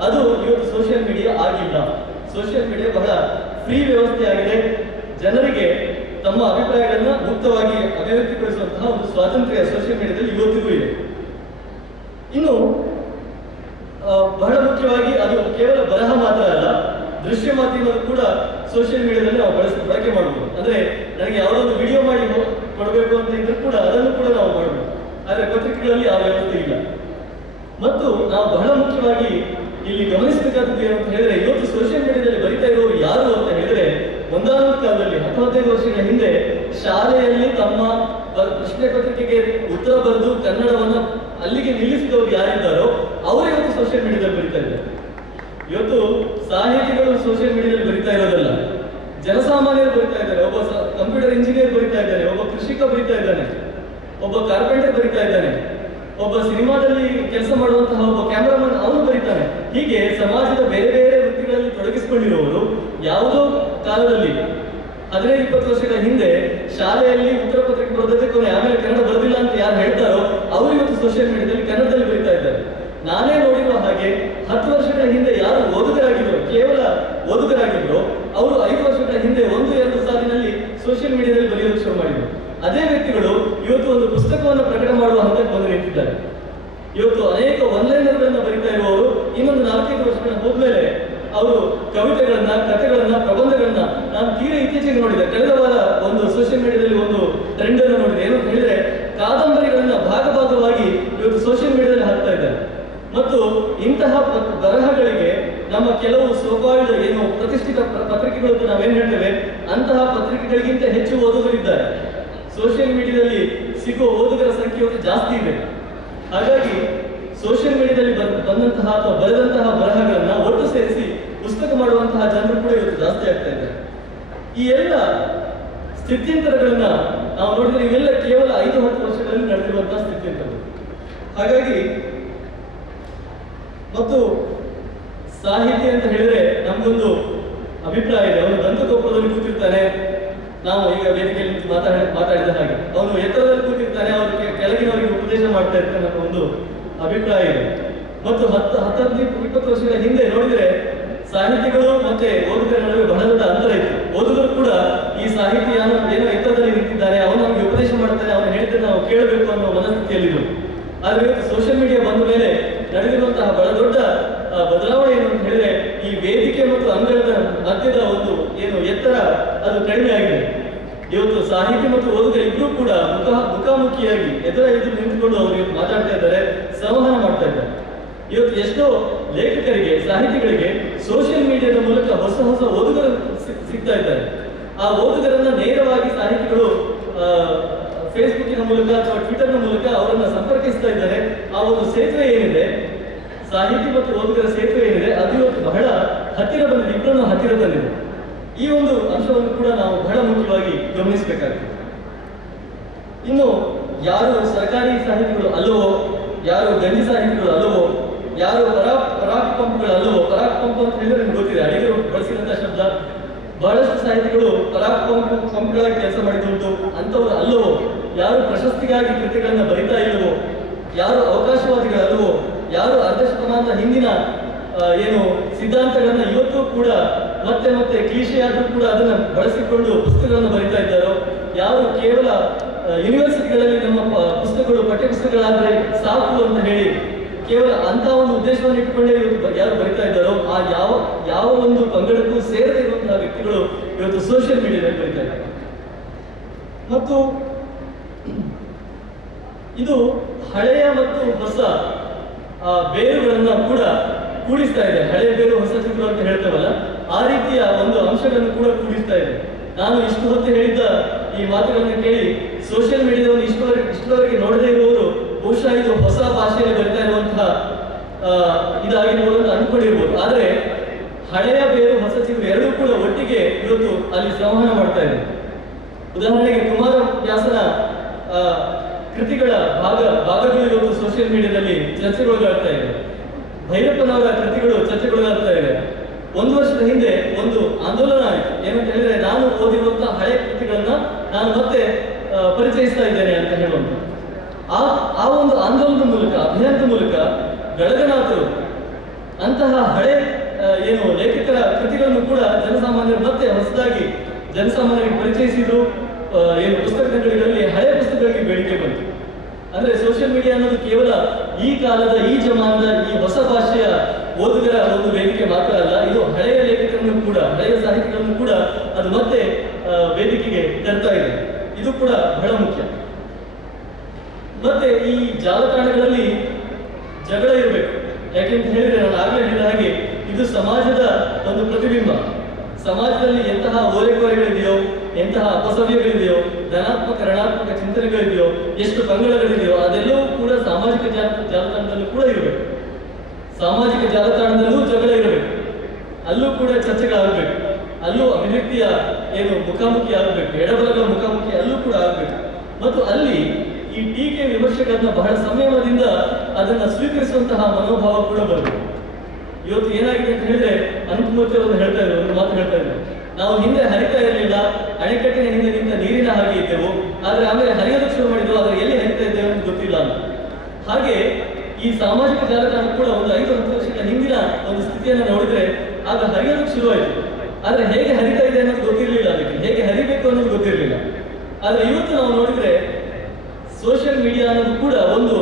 ಅದು ಇವತ್ತು ಸೋಷಿಯಲ್ ಮೀಡಿಯಾ ಆಗಿಲ್ಲ. ಸೋಷಿಯಲ್ ಮೀಡಿಯಾ ಬಹಳ ಫ್ರೀ ವ್ಯವಸ್ಥೆ ಆಗಿದೆ. ಜನರಿಗೆ ತಮ್ಮ ಅಭಿಪ್ರಾಯಗಳನ್ನ ಮುಕ್ತವಾಗಿ ಅಭಿವ್ಯಕ್ತಿಪಡಿಸುವಂತಹ ಒಂದು ಸ್ವಾತಂತ್ರ್ಯ ಸೋಷಿಯಲ್ ಮೀಡಿಯಾದಲ್ಲಿ ಇವತ್ತಿಗೂ ಇದೆ. ಇನ್ನು ಬಹಳ ಮುಖ್ಯವಾಗಿ ಅದು ಕೇವಲ ಬರಹ ಮಾತ್ರ ಅಲ್ಲ, ದೃಶ್ಯ ಮಾಧ್ಯಮದ ಕೂಡ ಸೋಷಿಯಲ್ ಮೀಡಿಯಾದಲ್ಲಿ ನಾವು ಬಳಕೆ ಮಾಡಬಹುದು. ಅಂದ್ರೆ ನನಗೆ ಯಾವುದೊಂದು ವಿಡಿಯೋ ಮಾಡಿ ಕೊಡಬೇಕು ಅಂತ ಇದ್ರೂ ಕೂಡ ಅದನ್ನು ಕೂಡ ನಾವು ಮಾಡಬಹುದು. ಆದರೆ ಪತ್ರಿಕೆಗಳಲ್ಲಿ ಆ ವ್ಯವಸ್ಥೆ ಇಲ್ಲ. ಮತ್ತು ನಾವು ಬಹಳ ಮುಖ್ಯವಾಗಿ ಇಲ್ಲಿ ಗಮನಿಸಬೇಕಾದದ್ದು ಏನು ಅಂತ ಹೇಳಿದ್ರೆ, ಇವತ್ತು ಸೋಷಿಯಲ್ ಮೀಡಿಯಾದಲ್ಲಿ ಬರಿತಾ ಇರೋರು ಯಾರು ಅಂತ ಹೇಳಿದ್ರೆ, ಒಂದಾನೊಂದು ಕಾಲದಲ್ಲಿ 15 ವರ್ಷಗಳ ಹಿಂದೆ ಶಾಲೆಯಲ್ಲಿ ತಮ್ಮ ಪ್ರಶ್ನೆ ಪತ್ರಿಕೆಗೆ ಉತ್ತರ ಬರೆದು ಕನ್ನಡವನ್ನ ಅಲ್ಲಿಗೆ ನಿಲ್ಲಿಸಿದವರು ಯಾರಿದ್ದಾರೋ ಅವರು ಇವತ್ತು ಸೋಷಿಯಲ್ ಮೀಡಿಯಾದಲ್ಲಿ ಬರೀತಾ ಇದ್ದಾರೆ. ಇವತ್ತು ಸಾಹಿತಿಗಳು ಸೋಷಿಯಲ್ ಮೀಡಿಯಾದಲ್ಲಿ ಬರೀತಾ ಇರೋದಲ್ಲ, ಜನಸಾಮಾನ್ಯರು ಬರೀತಾ ಇದ್ದಾರೆ. ಒಬ್ಬ ಕಂಪ್ಯೂಟರ್ ಇಂಜಿನಿಯರ್ ಬರೀತಾ ಇದ್ದಾನೆ, ಒಬ್ಬ ಕೃಷಿಕ ಬರೀತಾ ಇದ್ದಾನೆ, ಒಬ್ಬ ಕಾರ್ಪೆಂಟರ್ ಬರೀತಾ ಇದ್ದಾನೆ, ಒಬ್ಬ ಸಿನಿಮಾದಲ್ಲಿ ಕೆಲಸ ಮಾಡುವಂತಹ ಒಬ್ಬ ಕ್ಯಾಮರಾಮನ್ ಅವನು ಬರೀತಾನೆ. ಹೀಗೆ ಸಮಾಜದ ಬೇರೆ ಬೇರೆ ವೃತ್ತಿಗಳಲ್ಲಿ ತೊಡಗಿಸಿಕೊಂಡಿರುವವರು ಯಾವುದೋ ಕಾಲದಲ್ಲಿ 15-20 ವರ್ಷಗಳ ಹಿಂದೆ ಶಾಲೆಯಲ್ಲಿ ಉತ್ತರ ಪತ್ರಿಕೆ ಬರೆದಕ್ಕೆ ಕೊನೆ ಆಮೇಲೆ ಕನ್ನಡ ಬರೆದಿಲ್ಲ ಅಂತ ಯಾರು ಹೇಳ್ತಾರೋ ಅವರು ಇವತ್ತು ಸೋಷಿಯಲ್ ಮೀಡಿಯಾದಲ್ಲಿ ಕನ್ನಡದಲ್ಲಿ ಬರೀತಾ ಇದ್ದಾರೆ. ನಾನೇ ನೋಡಿರುವ ಹಾಗೆ 10 ವರ್ಷಗಳ ಹಿಂದೆ ಯಾರು ಓದುಗರಾಗಿದ್ರು, ಕೇವಲ ಓದುಗರಾಗಿದ್ರು, ಅವರು 5 ವರ್ಷಗಳ ಹಿಂದೆ 1-2 ಸಾಲಿನಲ್ಲಿ ಸೋಷಿಯಲ್ ಮೀಡಿಯಾದಲ್ಲಿ ಬರೆಯೋದು ಶುರು ಮಾಡಿದ್ರು. ಅದೇ ವ್ಯಕ್ತಿಗಳು ಇವತ್ತು ಒಂದು ಪುಸ್ತಕವನ್ನು ಪ್ರಕಟ ಮಾಡುವ ಹಂತಕ್ಕೆ ಬಂದು ನಿಂತಿದ್ದಾರೆ. ಇವತ್ತು ಅನೇಕ ಒನ್ಲೈನರ್ಗಳನ್ನ ಬರೀತಾ ಇರುವವರು ಇನ್ನೊಂದು 4-5 ವರ್ಷಗಳ ಹೋದ್ಮೇಲೆ ಅವರು ಕವಿತೆಗಳನ್ನ, ಕಥೆಗಳನ್ನ, ಪ್ರಬಂಧಗಳನ್ನ ನಾನು ತೀರಾ ಇತ್ತೀಚೆಗೆ ನೋಡಿದೆ. ಕಳೆದ ವಾರ ಒಂದು ಸೋಷಿಯಲ್ ಮೀಡಿಯಾದಲ್ಲಿ ಒಂದು ಟ್ರೆಂಡ್ ಅನ್ನು ನೋಡಿದೆ. ಏನು ಅಂತ ಹೇಳಿದ್ರೆ, ಕಾದಂಬರಿಗಳನ್ನ ಭಾಗವಾಗಿ ಇವತ್ತು ಸೋಷಿಯಲ್ ಮೀಡಿಯಾದಲ್ಲಿ ಹಾಕ್ತಾ ಇದ್ದಾರೆ. ಮತ್ತು ಇಂತಹ ಬರಹಗಳಿಗೆ ನಮ್ಮ ಕೆಲವು ಸೋಕಾಲ್ಡ್ ಏನು ಪ್ರತಿಷ್ಠಿತ ಪತ್ರಿಕೆಗಳು ಅಂತ ನಾವೇನ್ ಹೇಳ್ತೇವೆ, ಅಂತಹ ಪತ್ರಿಕೆಗಳಿಗಿಂತ ಹೆಚ್ಚು ಓದುಗರಿದ್ದಾರೆ. ಸೋಷಿಯಲ್ ಮೀಡಿಯಾದಲ್ಲಿ ಸಿಗುವ ಓದುಗರ ಸಂಖ್ಯೆ ಜಾಸ್ತಿ ಇದೆ. ಹಾಗಾಗಿ ಸೋಷಿಯಲ್ ಮೀಡಿಯಾದಲ್ಲಿ ಬಂದಂತಹ ಅಥವಾ ಬರೆದಂತಹ ಬರಹಗಳನ್ನ ಒಟ್ಟು ಸೇರಿಸಿ ಪುಸ್ತಕ ಮಾಡುವಂತಹ ಜನರು ಕೂಡ ಇವತ್ತು ಜಾಸ್ತಿ ಆಗ್ತಾ ಇದ್ದಾರೆ. ಈ ಎಲ್ಲ ಸ್ಥಿತ್ಯಂತರಗಳನ್ನ ನಾವು ನೋಡಿದ್ರೆ ಇವೆಲ್ಲ ಕೇವಲ 5-10 ವರ್ಷಗಳಲ್ಲಿ ನಡೆದಿರುವಂತಹ ಸ್ಥಿತ್ಯಂತರಗಳು. ಹಾಗಾಗಿ ಮತ್ತು ಸಾಹಿತ್ಯ ಅಂತ ಹೇಳಿದ್ರೆ ನಮ್ಗೊಂದು ಅಭಿಪ್ರಾಯ ಇದೆ. ಅವನು ದಂತಗೋಪುರದಲ್ಲಿ ಕೂತಿರ್ತಾನೆ, ನಾವು ಈಗ ವೇದಿಕೆಯಲ್ಲಿ ಮಾತಾಡಿದ ಹಾಗೆ ಅವನು ಎತ್ತರದಲ್ಲಿ ಕೂತಿರ್ತಾನೆ, ಅವ್ರಿಗೆ ಕೆಳಗಿನವರಿಗೆ ಉಪದೇಶ ಮಾಡ್ತಾ ಇರ್ತಾನೆ ಅನ್ನೋ ಒಂದು ಅಭಿಪ್ರಾಯ ಇದೆ. ಮತ್ತು 10-20 ವರ್ಷಗಳ ಹಿಂದೆ ನೋಡಿದ್ರೆ ಸಾಹಿತಿಗಳು ಮತ್ತೆ ಓದುಗರ ನಡುವೆ ಬಹಳ ದೊಡ್ಡ ಅಂತರ ಇತ್ತು. ಓದುಗರು ಕೂಡ ಈ ಸಾಹಿತ್ಯ ಏನೋ ಎತ್ತರದಲ್ಲಿ ನಿಂತಿದ್ದಾನೆ, ಅವನು ನಮಗೆ ಉಪದೇಶ ಮಾಡ್ತಾನೆ, ಅವನು ಹೇಳ್ತಾನೆ ನಾವು ಕೇಳಬೇಕು ಅನ್ನೋ ಮನಸ್ಥಿತಿಯಲ್ಲಿದ್ರು. ಆದ್ರೆ ಇವತ್ತು ಸೋಷಿಯಲ್ ಮೀಡಿಯಾ ಬಂದ ಮೇಲೆ ನಡೆದಿರುವಂತಹ ಬಹಳ ದೊಡ್ಡ ಬದಲಾವಣೆ ಏನು ಅಂತ ಹೇಳಿದ್ರೆ, ಈ ವೇದಿಕೆ ಮತ್ತು ಅಂಗಳದ ಮಧ್ಯದ ಒಂದು ಏನು ಎತ್ತರ ಅದು ಕಡಿಮೆ ಆಗಿದೆ. ಇವತ್ತು ಸಾಹಿತಿ ಮತ್ತು ಓದುಗರು ಇಬ್ಬರೂ ಕೂಡ ಮುಖಾಮುಖಿಯಾಗಿ ಎದುರು ನಿಂತುಕೊಂಡು ಅವರು ಇವತ್ತು ಮಾತಾಡ್ತಾ ಇದ್ದಾರೆ, ಸಂವಹನ ಮಾಡ್ತಾ ಇದ್ದಾರೆ. ಇವತ್ತು ಎಷ್ಟೋ ಲೇಖಕರಿಗೆ, ಸಾಹಿತಿಗಳಿಗೆ ಸೋಷಿಯಲ್ ಮೀಡಿಯಾದ ಮೂಲಕ ಹೊಸ ಹೊಸ ಓದುಗರು ಸಿಗ್ತಾ ಇದ್ದಾರೆ. ಆ ಓದುಗರನ್ನ ನೇರವಾಗಿ ಸಾಹಿತಿಗಳು ಫೇಸ್ಬುಕ್ಕಿನ ಮೂಲಕ ಅಥವಾ ಟ್ವಿಟರ್ನ ಮೂಲಕ ಅವರನ್ನ ಸಂಪರ್ಕಿಸ್ತಾ ಇದ್ದಾರೆ. ಆ ಒಂದು ಸೇತುವೆ ಏನಿದೆ, ಸಾಹಿತಿ ಮತ್ತು ಓದುಗರ ಸೇತುವೆ ಏನಿದೆ, ಅದು ಇವತ್ತು ಬಹಳ ಹತ್ತಿರ ಬಂದಿದೆ, ಇಬ್ಬರನ್ನು ಹತ್ತಿರ ತಂದಿದೆ. ಈ ಒಂದು ಅಂಶವನ್ನು ಕೂಡ ನಾವು ಬಹಳ ಮುಖ್ಯವಾಗಿ ಗಮನಿಸಬೇಕಾಗ್ತದೆ. ಇನ್ನು ಯಾರು ಸರ್ಕಾರಿ ಸಾಹಿತಿಗಳು ಅಲ್ಲವೋ, ಯಾರು ಗಂಜಿ ಸಾಹಿತಿಗಳು ಅಲ್ಲವೋ, ಯಾರು ಪರಾಕ್ ಪಂಪ್ಗಳು ಅಲ್ಲವೋ, ಪರಾಕ್ ಪಂಪ್ ಅಂತ ಹೇಳಿದ್ರೆ ನಿಮ್ಗೆ ಗೊತ್ತಿದೆ, ಅಡಿಗರು ಬಳಸಿದಂತಹ ಶಬ್ದ. ಬಹಳಷ್ಟು ಸಾಹಿತಿಗಳು ಪರಾಕ್ ಪಂಪ್ಗಳಾಗಿ ಕೆಲಸ ಮಾಡಿದುಂಟು. ಅಂಥವ್ರು ಅಲ್ಲವೋ, ಯಾರು ಪ್ರಶಸ್ತಿಗಾಗಿ ಕೃತಿಗಳನ್ನ ಬರಿತಾ ಇಲ್ಲವೋ, ಯಾರು ಅವಕಾಶವಾದಿಗಳಲ್ಲವೋ, ಯಾರು ಅರ್ಧ ಶತಮಾನದ ಹಿಂದಿನ ಏನು ಸಿದ್ಧಾಂತಗಳನ್ನ ಇವತ್ತು ಕೂಡ ಮತ್ತೆ ಮತ್ತೆ ಕ್ಲೀಶೆಯಾದ್ರೂ ಕೂಡ ಅದನ್ನ ಬಳಸಿಕೊಂಡು ಪುಸ್ತಕಗಳನ್ನು ಬರಿತಾ ಇದ್ದಾರೋ, ಯಾರು ಕೇವಲ ಯೂನಿವರ್ಸಿಟಿಗಳಲ್ಲಿ ನಮ್ಮ ಪುಸ್ತಕಗಳು ಪಠ್ಯಪುಸ್ತಕಗಳಾದ್ರೆ ಸಾಕು ಅಂತ ಹೇಳಿ ಕೇವಲ ಅಂತ ಒಂದು ಉದ್ದೇಶವನ್ನು ಇಟ್ಟುಕೊಂಡೇ ಇವತ್ತು ಯಾರು ಬರಿತಾ ಇದ್ದಾರೋ, ಆ ಯಾವ ಒಂದು ಪಂಗಡಕ್ಕೂ ಸೇರದೇ ಇರುವಂತಹ ವ್ಯಕ್ತಿಗಳು ಇವತ್ತು ಸೋಷಿಯಲ್ ಮೀಡಿಯಾದಲ್ಲಿ ಬರಿತಾ ಇದ್ದಾರೆ. ಮತ್ತು ಇದು ಹಳೆಯ ಮತ್ತು ಹೊಸ ಬೇರುಗಳನ್ನ ಕೂಡ ಕೂಡಿಸ್ತಾ ಇದೆ. ಹಳೆಯ ಬೇರು ಹೊಸ ಚಿಗುರು ಅಂತ ಹೇಳ್ತೇವಲ್ಲ, ಆ ರೀತಿಯ ಒಂದು ಅಂಶಗಳನ್ನು ಕೂಡ ಕೂಡಿಸ್ತಾ ಇದೆ. ನಾನು ಇಷ್ಟು ಹೊತ್ತು ಹೇಳಿದ್ದ ಈ ಮಾತುಗಳನ್ನು ಕೇಳಿ ಸೋಷಿಯಲ್ ಮೀಡಿಯಾವನ್ನು ಇಷ್ಟರವರೆಗೆ ನೋಡದೇ ಇರುವವರು ಬಹುಶಃ ಇದು ಹೊಸ ಭಾಷೆಯಲ್ಲಿ ಬರಿತಾ ಇರುವಂತಹ ಇದಾಗಿರ್ಬೋದು ಅಂತ ಅಂದ್ಕೊಂಡಿರ್ಬೋದು. ಆದರೆ ಹಳೆಯ ಬೇರು ಹೊಸ ಚಿಗುರು ಎರಡೂ ಕೂಡ ಒಟ್ಟಿಗೆ ಇವತ್ತು ಅಲ್ಲಿ ಸಂವಹನ ಮಾಡ್ತಾ ಇದೆ. ಉದಾಹರಣೆಗೆ ಕುಮಾರವ್ಯಾಸನ ಕೃತಿಗಳ ಭಾಗಗಳು ಇವತ್ತು ಸೋಷಿಯಲ್ ಮೀಡಿಯಾದಲ್ಲಿ ಚರ್ಚೆಗೊಳಗಾಗ್ತಾ ಇದೆ. ಭೈರಪ್ಪನವರ ಕೃತಿಗಳು ಚರ್ಚೆಗೊಳಗಾಗ್ತಾ ಇದೆ. 1 ವರ್ಷದ ಹಿಂದೆ ಒಂದು ಆಂದೋಲನ ಆಯಿತು. ಏನಂತ ಹೇಳಿದ್ರೆ, ನಾನು ಓದಿರುವಂತಹ ಹಳೆ ಕೃತಿಗಳನ್ನ ನಾನು ಮತ್ತೆ ಪರಿಚಯಿಸ್ತಾ ಇದ್ದೇನೆ ಅಂತ ಹೇಳುವಂತ ಆ ಒಂದು ಆಂದೋಲನದ ಮೂಲಕ, ಅಭಿಯಾನದ ಮೂಲಕ ಗಳಗನಾಥರು ಅಂತಹ ಹಳೆ ಏನು ಲೇಖಕರ ಕೃತಿಗಳನ್ನು ಕೂಡ ಜನಸಾಮಾನ್ಯರು ಮತ್ತೆ ಹೊಸದಾಗಿ ಜನಸಾಮಾನ್ಯರಿಗೆ ಪರಿಚಯಿಸಿದ್ರು. ಏನು ಪುಸ್ತಕಗಳಲ್ಲಿ ಹಳೆ ಪುಸ್ತಕಗಳಿಗೆ ಬೇಡಿಕೆ ಬಂತು. ಅಂದ್ರೆ ಸೋಷಿಯಲ್ ಮೀಡಿಯಾ ಅನ್ನೋದು ಕೇವಲ ಈ ಕಾಲದ, ಈ ಜಮಾನದ, ಈ ಹೊಸ ಭಾಷೆಯ ಓದುಗರ ಒಂದು ವೇದಿಕೆ ಮಾತ್ರ ಅಲ್ಲ, ಇದು ಹಳೆಯ ಲೇಖಕರನ್ನು ಕೂಡ, ಹಳೆಯ ಸಾಹಿತ್ಯಗಳನ್ನು ಕೂಡ ಅದು ಮತ್ತೆ ವೇದಿಕೆಗೆ ತರ್ತಾ ಇದೆ. ಇದು ಕೂಡ ಬಹಳ ಮುಖ್ಯ. ಮತ್ತೆ ಈ ಜಾಲತಾಣಗಳಲ್ಲಿ ಜಗಳ ಇರಬೇಕು. ಯಾಕೆಂತ ಹೇಳಿದ್ರೆ, ನಾನು ಆಗಲೇ ಹೇಳಿದ ಹಾಗೆ ಇದು ಸಮಾಜದ ಒಂದು ಪ್ರತಿಬಿಂಬ. ಸಮಾಜದಲ್ಲಿ ಎಂತಹ ಓರೆಕೋರೆಗಳಿದೆಯೋ, ಎಂತಹ ಅಪಸವ್ಯಗಳಿದೆಯೋ, ಧನಾತ್ಮಕ ಋಣಾತ್ಮಕ ಚಿಂತನೆಗಳಿದೆಯೋ, ಎಷ್ಟು ಪಂಗಡಗಳಿದೆಯೋ, ಅದೆಲ್ಲವೂ ಕೂಡ ಸಾಮಾಜಿಕ ಜಾಲತಾಣದಲ್ಲೂ ಕೂಡ ಇರಬೇಕು. ಸಾಮಾಜಿಕ ಜಾಲತಾಣದಲ್ಲೂ ಜಗಳ ಇರಬೇಕು, ಅಲ್ಲೂ ಕೂಡ ಚರ್ಚೆಗಳಾಗಬೇಕು, ಅಲ್ಲೂ ಅಭಿವ್ಯಕ್ತಿಯ ಮುಖಾಮುಖಿ ಆಗಬೇಕು, ಎಡಬಲಗಳ ಮುಖಾಮುಖಿ ಅಲ್ಲೂ ಕೂಡ ಆಗಬೇಕು. ಮತ್ತು ಅಲ್ಲಿ ಈ ಟೀಕೆ ವಿಮರ್ಶೆಗಳನ್ನ ಬಹಳ ಸಂಯಮದಿಂದ ಅದನ್ನ ಸ್ವೀಕರಿಸುವಂತಹ ಮನೋಭಾವ ಕೂಡ ಬರಬೇಕು. ಇವತ್ತು ಏನಾಗಿದೆ ಅಂತ ಹೇಳಿದ್ರೆ, ಅನಂತಮೂರ್ತಿ ಅವರು ಹೇಳ್ತಾ ಇದ್ರು, ಒಂದು ಮಾತು ಹೇಳ್ತಾ ಇದ್ರು, ನಾವು ಹಿಂದೆ ಹರಿತಾ ಇರಲಿಲ್ಲ, ಅಣೆಕಟ್ಟಿನ ಹಿಂದೆ ನಿಂತ ನೀರಿನ ಹಾಗೆ ಇದ್ದೆವು, ಆದ್ರೆ ಆಮೇಲೆ ಹರಿಯೋದಕ್ಕೆ ಶುರು ಮಾಡಿದ್ವು, ಆದ್ರೆ ಎಲ್ಲಿ ಹರಿತಾ ಇದ್ದೇವೆ ಅಂತ ಗೊತ್ತಿಲ್ಲ ಅಂತ. ಹಾಗೆ ಈ ಸಾಮಾಜಿಕ ಜಾಲತಾಣ ಕೂಡ ಒಂದು 5-10 ವರ್ಷಗಳ ಹಿಂದಿನ ಒಂದು ಸ್ಥಿತಿಯನ್ನು ನೋಡಿದ್ರೆ ಆಗ ಹರಿಯೋದಕ್ಕೆ ಶುರುವಾಯಿತು, ಆದ್ರೆ ಹೇಗೆ ಹರಿತಾ ಇದೆ ಅನ್ನೋದು ಗೊತ್ತಿರಲಿಲ್ಲ, ಅದಕ್ಕೆ ಹೇಗೆ ಹರಿಬೇಕು ಅನ್ನೋದು ಗೊತ್ತಿರಲಿಲ್ಲ. ಆದ್ರೆ ಇವತ್ತು ನಾವು ನೋಡಿದ್ರೆ ಸೋಷಿಯಲ್ ಮೀಡಿಯಾ ಅನ್ನೋದು ಕೂಡ ಒಂದು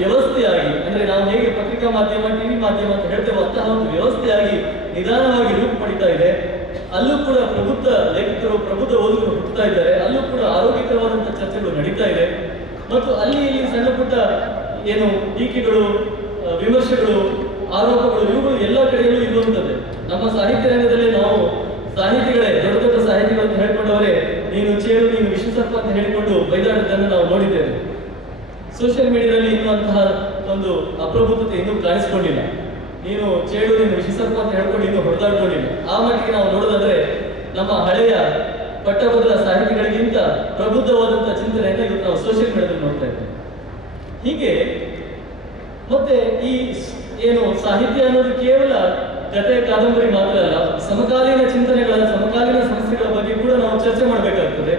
ವ್ಯವಸ್ಥೆಯಾಗಿ, ಅಂದ್ರೆ ನಾವು ಹೇಗೆ ಪತ್ರಿಕಾ ಮಾಧ್ಯಮ, ಟಿವಿ ಮಾಧ್ಯಮ ಅಂತ ಹೇಳ್ತೇವೆ, ಅಂತಹ ಒಂದು ವ್ಯವಸ್ಥೆಯಾಗಿ ನಿಧಾನವಾಗಿ ರೂಪ ಪಡಿತಾ ಇದೆ. ಅಲ್ಲೂ ಕೂಡ ಪ್ರಬುದ್ಧ ಲೇಖಕರು, ಪ್ರಬುದ್ಧ ಓದುಗರು ಹುಟ್ಟುತ್ತಾ ಇದ್ದಾರೆ, ಅಲ್ಲೂ ಕೂಡ ಆರೋಗ್ಯಕರವಾದಂತಹ ಚರ್ಚೆಗಳು ನಡೀತಾ ಇದೆ. ಮತ್ತು ಅಲ್ಲಿ ಇಲ್ಲಿ ಸಣ್ಣ ಪುಟ್ಟ ಟೀಕೆಗಳು, ವಿಮರ್ಶೆಗಳು, ಆರೋಪಗಳು, ಇವುಗಳು ಎಲ್ಲ ಕಡೆಯಲ್ಲೂ ಇರುವಂಥದ್ದೇ. ನಮ್ಮ ಸಾಹಿತ್ಯ ರಂಗದಲ್ಲಿ ನಾವು ಸಾಹಿತಿಗಳೇ, ದೊಡ್ಡ ದೊಡ್ಡ ಸಾಹಿತಿಗಳು ಅಂತ ಹೇಳ್ಕೊಂಡವರೇ ನೀನು ಚೇಳು, ನೀನು ವಿಶ್ವಸರ್ಪ ಅಂತ ಹೇಳಿಕೊಂಡು ಬೈದಾಡೋದನ್ನು ನಾವು ನೋಡಿದ್ದೇವೆ. ಸೋಷಿಯಲ್ ಮೀಡಿಯಾದಲ್ಲಿ ಇನ್ನೂ ಅಂತಹ ಒಂದು ಅಪ್ರಬುದ್ಧತೆ ಇನ್ನೂ ಕಾಣಿಸ್ಕೊಂಡಿಲ್ಲ. ನೀನು ಚೇಳು, ನೀನು ವಿಶ್ವಸರ್ಪ ಅಂತ ಹೇಳ್ಕೊಂಡು ಇನ್ನೂ ಹೊಡೆದಾಡ್ಕೊಂಡಿಲ್ಲ. ಆ ಮಟ್ಟಿಗೆ ನಾವು ನೋಡೋದಾದ್ರೆ ನಮ್ಮ ಹಳೆಯ ಪಟ್ಟಭದ್ರ ಸಾಹಿತಿಗಳಿಗಿಂತ ಪ್ರಬುದ್ಧವಾದಂತಹ ಚಿಂತನೆಯನ್ನು ಇವತ್ತು ನಾವು ಸೋಷಿಯಲ್ ಮೀಡಿಯಾದಲ್ಲಿ ನೋಡ್ತಾ ಇದ್ದೇವೆ. ಹೀಗೆ ಮತ್ತೆ ಈ ಸಾಹಿತ್ಯ ಅನ್ನೋದು ಕೇವಲ ಕಥೆ, ಕಾದಂಬರಿ ಮಾತ್ರ ಅಲ್ಲ, ಸಮಕಾಲೀನ ಚಿಂತನೆಗಳ, ಸಮಕಾಲೀನ ಸಮಸ್ಯೆಗಳ ಬಗ್ಗೆ ಕೂಡ ನಾವು ಚರ್ಚೆ ಮಾಡಬೇಕಾಗ್ತದೆ.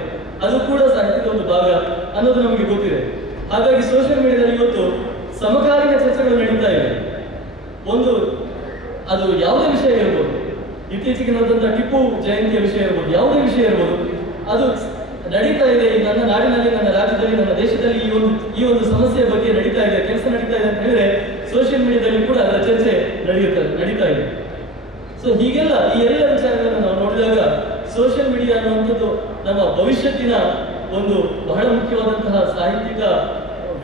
ಅದು ಕೂಡ ಸಾಹಿತ್ಯದ ಒಂದು ಭಾಗ ಅನ್ನೋದು ನಮಗೆ ಗೊತ್ತಿದೆ. ಹಾಗಾಗಿ ಸೋಷಿಯಲ್ ಮೀಡಿಯಾದಲ್ಲಿ ಇವತ್ತು ಸಮಕಾಲೀನ ಚರ್ಚೆಗಳು ನಡೀತಾ ಇವೆ. ಅದು ಯಾವುದೇ ವಿಷಯ ಇರ್ಬೋದು, ಇತ್ತೀಚೆಗೆ ನಡೆದಂತಹ ಟಿಪ್ಪು ಜಯಂತಿಯ ವಿಷಯ ಇರ್ಬೋದು, ಯಾವುದೇ ವಿಷಯ ಇರ್ಬೋದು, ಅದು ನಡೀತಾ ಇದೆ. ನನ್ನ ನಾಡಿನಲ್ಲಿ, ನನ್ನ ರಾಜ್ಯದಲ್ಲಿ, ನನ್ನ ದೇಶದಲ್ಲಿ ಈ ಒಂದು ಸಮಸ್ಯೆಯ ಬಗ್ಗೆ ನಡೀತಾ ಇದೆ, ಕೆಲಸ ನಡೀತಾ ಇದೆ ಅಂತ ಹೇಳಿದ್ರೆ ಸೋಷಿಯಲ್ ಮೀಡಿಯಾದಲ್ಲಿ ಕೂಡ ಅದರ ಚರ್ಚೆ ನಡೀತಾ ಇದೆ. ಸೊ ಹೀಗೆಲ್ಲ ಈ ಎಲ್ಲ ವಿಚಾರಗಳನ್ನು ನಾವು ನೋಡಿದಾಗ ಸೋಷಿಯಲ್ ಮೀಡಿಯಾ ಅನ್ನುವಂಥದ್ದು ನಮ್ಮ ಭವಿಷ್ಯತ್ತಿನ ಒಂದು ಬಹಳ ಮುಖ್ಯವಾದಂತಹ ಸಾಹಿತ್ಯಿಕ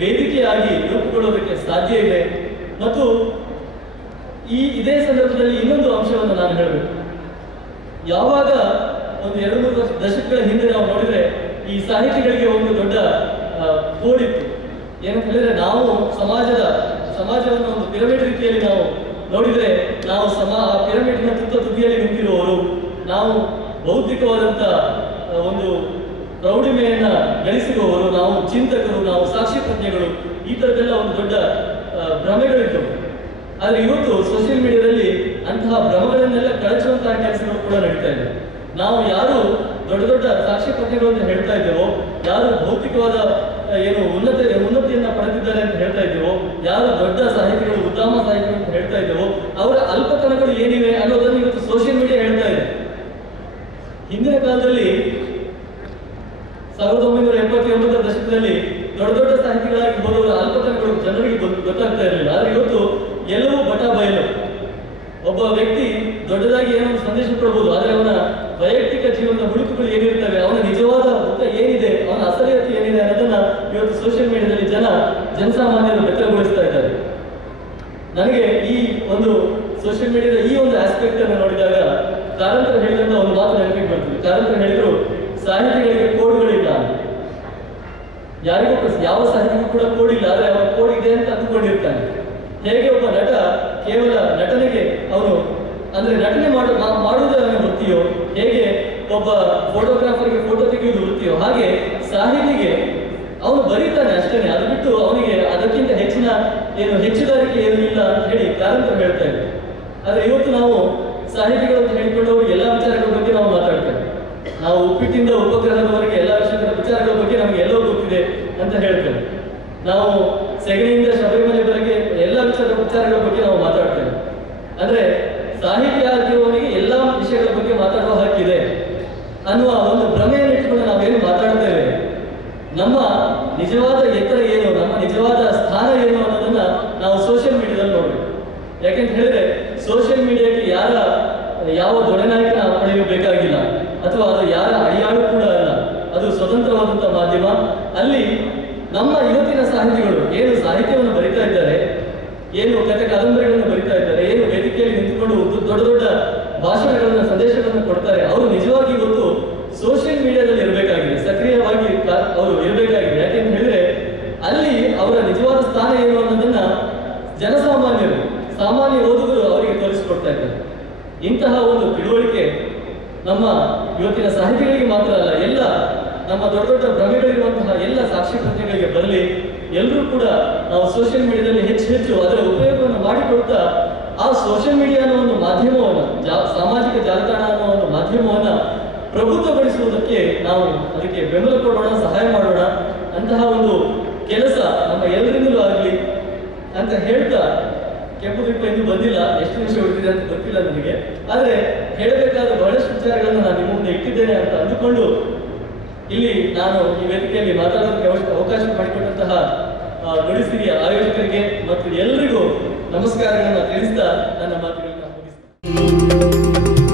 ವೇದಿಕೆಯಾಗಿ ರೂಪುಗೊಳ್ಳೋದಕ್ಕೆ ಸಾಧ್ಯ ಇದೆ. ಮತ್ತು ಇದೇ ಸಂದರ್ಭದಲ್ಲಿ ಇನ್ನೊಂದು ಅಂಶವನ್ನು ನಾನು ಹೇಳಬೇಕು. ಯಾವಾಗ ಒಂದು 2-3 ದಶಕಗಳ ಹಿಂದೆ ನಾವು ನೋಡಿದ್ರೆ ಈ ಸಾಹಿತಿಗಳಿಗೆ ಒಂದು ದೊಡ್ಡ ಕೋಡಿತ್ತು. ಏನಂತ ಹೇಳಿದ್ರೆ, ನಾವು ಸಮಾಜವನ್ನು ಒಂದು ಪಿರಮಿಡ್ ರೀತಿಯಲ್ಲಿ ನಾವು ನೋಡಿದ್ರೆ, ನಾವು ಆ ಪಿರಮಿಡ್ನ ತುದಿಯಲ್ಲಿ ನಿಂತಿರುವವರು, ನಾವು ಬೌದ್ಧಿಕವಾದಂಥ ಒಂದು ಪ್ರೌಢಿಮೆಯನ್ನ ಗಳಿಸಿರುವವರು, ನಾವು ಚಿಂತಕರು, ನಾವು ಸಾಕ್ಷಿ ಪ್ರಜ್ಞೆಗಳು, ಈ ಥರದ್ದೆಲ್ಲ ಒಂದು ದೊಡ್ಡ ಭ್ರಮೆಗಳಿದ್ದವು. ಆದರೆ ಇವತ್ತು ಸೋಷಿಯಲ್ ಮೀಡಿಯಾದಲ್ಲಿ ಅಂತಹ ಭ್ರಮಗಳನ್ನೆಲ್ಲ ಕಳಚುವಂತಹ ಕೆಲಸಗಳು ಕೂಡ ನಡೀತಾ ಇದೆ. ನಾವು ಯಾರು ದೊಡ್ಡ ದೊಡ್ಡ ಸಾಕ್ಷಿ ಪ್ರಜ್ಞೆಗಳು ಅಂತ ಹೇಳ್ತಾ ಇದ್ದೇವೋ, ಯಾರು ಭೌತಿಕವಾದ ಉನ್ನತಿಯನ್ನ ಪಡೆದಿದ್ದಾರೆ ಅಂತ ಹೇಳ್ತಾ ಇದ್ದೇವೋ, ಯಾರು ದೊಡ್ಡ ಸಾಹಿತಿಗಳು, ಉತ್ತಮ ಸಾಹಿತಿಗಳು ಅಂತ ಹೇಳ್ತಾ ಇದ್ದೇವೋ, ಅವರ ಅಲ್ಪತನಗಳು ಏನಿವೆ ಅನ್ನೋದನ್ನು ಇವತ್ತು ಸೋಷಿಯಲ್ ಮೀಡಿಯಾ ಹೇಳ್ತಾ ಇದೆ. ಹಿಂದಿನ ಕಾಲದಲ್ಲಿ 1980-80 ದಶಕದಲ್ಲಿ ದೊಡ್ಡ ದೊಡ್ಡ ಸಾಹಿತಿಗಳಾಗಿ ಹೋದವರ ಅಲ್ಪತನಗಳು ಜನರಿಗೆ ಗೊತ್ತಾಗ್ತಾ ಇರಲಿಲ್ಲ. ಆದ್ರೆ ಇವತ್ತು ಎಲ್ಲವೂ ಬಯಲು. ಒಬ್ಬ ವ್ಯಕ್ತಿ ದೊಡ್ಡದಾಗಿ ಏನೋ ಸಂದೇಶ ಕೊಡ್ಬೋದು, ಆದರೆ ಅವನ ವೈಯಕ್ತಿಕ ಜೀವನದ ಹುಡುಕುಗಳು ಏನಿರ್ತವೆ, ಅವನ ನಿಜವಾದ ಮುಖ ಏನಿದೆ, ಅವನ ಅಸಲಿಯತೆ ಏನಿದೆ ಅನ್ನೋದನ್ನ ಇವತ್ತು ಸೋಷಿಯಲ್ ಮೀಡಿಯಾದಲ್ಲಿ ಜನಸಾಮಾನ್ಯರು ಬೆತ್ತರಗೊಳಿಸ್ತಾ ಇದ್ದಾರೆ. ನನಗೆ ಈ ಒಂದು ಸೋಷಿಯಲ್ ಮೀಡಿಯಾದ ಈ ಒಂದು ಆಸ್ಪೆಕ್ಟ್ ಅನ್ನು ನೋಡಿದಾಗ ಕಾರಂತರು ಹೇಳಿದಂತ ಒಂದು ಮಾತು ನೆನಪಿಗೆ ಬರ್ತದೆ. ಕಾರಂತರು ಹೇಳಿದ್ರು, ಸಾಹಿತಿಗಳಿಗೆ ಕೋಡ್ಗಳಿಲ್ಲ. ಯಾರಿಗೂ ಯಾವ ಸಾಹಿತಿಗೂ ಕೂಡ ಕೋಡ್ ಇಲ್ಲ, ಆದರೆ ಅವನ ಕೋಡ್ ಇದೆ ಅಂತ ಅಂದುಕೊಂಡಿರ್ತಾನೆ. ಹೇಗೆ ಒಬ್ಬ ನಟ ಕೇವಲ ನಟನೆಗೆ ನಟನೆ ಮಾಡುವುದೇ ಅವನ ವೃತ್ತಿಯೋ, ಹೇಗೆ ಒಬ್ಬ ಫೋಟೋಗ್ರಾಫರ್ಗೆ ಫೋಟೋ ತೆಗೆಯುವುದು ವೃತ್ತಿಯೋ, ಹಾಗೆ ಸಾಹಿತಿಗೆ ಅವನು ಬರೀತಾನೆ ಅಷ್ಟೇನೆ, ಅದು ಬಿಟ್ಟು ಅವನಿಗೆ ಅದಕ್ಕಿಂತ ಹೆಚ್ಚುಗಾರಿಕೆ ಏನೂ ಇಲ್ಲ ಅಂತ ಹೇಳಿ ಕಾರಂತರು ಹೇಳ್ತಾ ಇದ್ದಾರೆ. ಆದ್ರೆ ಇವತ್ತು ನಾವು ಸಾಹಿತಿಗಳು ಅಂತ ಹೇಳಿಕೊಂಡವರು ಎಲ್ಲ ವಿಚಾರಗಳ ಬಗ್ಗೆ ನಾವು ಮಾತಾಡ್ತೇವೆ. ನಾವು ಉಪ್ಪಿಟ್ಟಿಂದ ಉಪಗ್ರಹದವರೆಗೆ ಎಲ್ಲ ವಿಚಾರಗಳ ಬಗ್ಗೆ ನಮಗೆ ಎಲ್ಲವೂ ಗೊತ್ತಿದೆ ಅಂತ ಹೇಳ್ತೇವೆ. ನಾವು ಸೆಗಣಿಯಿಂದ ಶಬರಿಮಲೆವರೆಗೆ ಎಲ್ಲ ವಿಚಾರಗಳ ಬಗ್ಗೆ ನಾವು ಮಾತಾಡ್ತೇವೆ. ಅಂದ್ರೆ ಸಾಹಿತ್ಯ ಆಗಿರುವವನಿಗೆ ಎಲ್ಲ ವಿಷಯಗಳ ಬಗ್ಗೆ ಮಾತಾಡುವ ಹಕ್ಕಿದೆ ಅನ್ನುವ ಒಂದು ಭ್ರಮೆಯನ್ನು ಇಟ್ಟುಕೊಂಡು ನಾವೇನು ಮಾತಾಡ್ತೇವೆ, ನಮ್ಮ ನಿಜವಾದ ಎತ್ತರ ಏನು, ನಮ್ಮ ನಿಜವಾದ ಸ್ಥಾನ ಏನು ಅನ್ನೋದನ್ನ ನಾವು ಸೋಷಿಯಲ್ ಮೀಡಿಯಾದಲ್ಲಿ ನೋಡಬೇಕು. ಯಾಕೆಂತ ಹೇಳಿದ್ರೆ ಸೋಷಿಯಲ್ ಮೀಡಿಯಾಕ್ಕೆ ಯಾವ ದೊಡ್ಡನಾಯಕನ ಪಡೆಯಬೇಕಾಗಿಲ್ಲ, ಅಥವಾ ಅದು ಯಾರ ಅಡಿಯಾಳು ಕೂಡ ಅಲ್ಲ. ಅದು ಸ್ವತಂತ್ರವಾದಂತಹ ಮಾಧ್ಯಮ. ಅಲ್ಲಿ ನಮ್ಮ ಇವತ್ತಿನ ಸಾಹಿತಿಗಳು ಏನು ಸಾಹಿತ್ಯವನ್ನು ಬರಿತಾ ಇದ್ದಾರೆ, ಏನು ಕಥೆ ಕಾದಂಬರಿಗಳನ್ನು ಬರಿತಾ ಇದ್ದಾರೆ, ಏನು ವೇದಿಕೆಯಲ್ಲಿ ನಿಂತುಕೊಂಡು ದೊಡ್ಡ ದೊಡ್ಡ ಭಾಷಣಗಳನ್ನ, ಸಂದೇಶಗಳನ್ನು ಕೊಡ್ತಾರೆ, ಅವರು ನಿಜವಾಗಿ ಇವತ್ತು ಸೋಷಿಯಲ್ ಮೀಡಿಯಾದಲ್ಲಿ ಇರಬೇಕಾಗಿದೆ, ಸಕ್ರಿಯವಾಗಿ ಅವರು ಇರಬೇಕಾಗಿದೆ. ಯಾಕೆಂತ ಹೇಳಿದ್ರೆ ಅಲ್ಲಿ ಅವರ ನಿಜವಾದ ಸ್ಥಾನ ಏನು ಅನ್ನೋದನ್ನ ಸಾಮಾನ್ಯ ಓದುಗರು ಅವರಿಗೆ ತೋರಿಸಿಕೊಡ್ತಾ ಇದ್ದಾರೆ. ಇಂತಹ ಒಂದು ತಿಳುವಳಿಕೆ ನಮ್ಮ ಇವತ್ತಿನ ಸಾಹಿತಿಗಳಿಗೆ ಮಾತ್ರ ಅಲ್ಲ, ಎಲ್ಲ ನಮ್ಮ ದೊಡ್ಡ ದೊಡ್ಡ ಭ್ರಮೆಗಳಿರುವಂತಹ ಎಲ್ಲ ಸಾಕ್ಷಿ ಪ್ರಜ್ಞೆಗಳಿಗೆ ಬರಲಿ. ಎಲ್ಲರೂ ಕೂಡ ನಾವು ಸೋಷಿಯಲ್ ಮೀಡಿಯಾದಲ್ಲಿ ಹೆಚ್ಚು ಅದರ ಉಪಯೋಗವನ್ನು ಮಾಡಿಕೊಳ್ತಾ ಆ ಸೋಷಿಯಲ್ ಮೀಡಿಯಾ ಅನ್ನೋ ಒಂದು ಮಾಧ್ಯಮವನ್ನು, ಸಾಮಾಜಿಕ ಜಾಲತಾಣ ಅನ್ನೋ ಒಂದು ಮಾಧ್ಯಮವನ್ನು ಪ್ರಬುದ್ಧಗೊಳಿಸುವುದಕ್ಕೆ ನಾವು ಅದಕ್ಕೆ ಬೆಂಬಲ ಕೊಡೋಣ, ಸಹಾಯ ಮಾಡೋಣ. ಅಂತಹ ಒಂದು ಕೆಲಸ ನಮ್ಮ ಎಲ್ಲರಿಂದಲೂ ಆಗಲಿ ಅಂತ ಹೇಳ್ತಾ, ಕೆಂಪು ದೀಪ ಇನ್ನೂ ಬಂದಿಲ್ಲ, ಎಷ್ಟು ನಿಮಿಷ ಉಳಿದಿದೆ ಅಂತ ಗೊತ್ತಿಲ್ಲ ನನಗೆ, ಆದರೆ ಹೇಳಬೇಕಾದ ಬಹಳಷ್ಟು ವಿಚಾರಗಳನ್ನು ನಾನು ನಿಮ್ಮ ಮುಂದೆ ಇಟ್ಟಿದ್ದೇನೆ ಅಂತ ಅಂದುಕೊಂಡು ಇಲ್ಲಿ ನಾನು ಈ ವೇದಿಕೆಯಲ್ಲಿ ಮಾತಾಡೋದಕ್ಕೆ ಅವಕಾಶ ಮಾಡಿಕೊಟ್ಟಂತಹ ನುಡಿಸಿರಿಯ ಆಯೋಜಕರಿಗೆ ಮತ್ತು ಎಲ್ಲರಿಗೂ ನಮಸ್ಕಾರಗಳನ್ನು ತಿಳಿಸ್ತಾ ನನ್ನ ಮಾತುಗಳನ್ನ ಮುಗಿಸ್ತೇನೆ.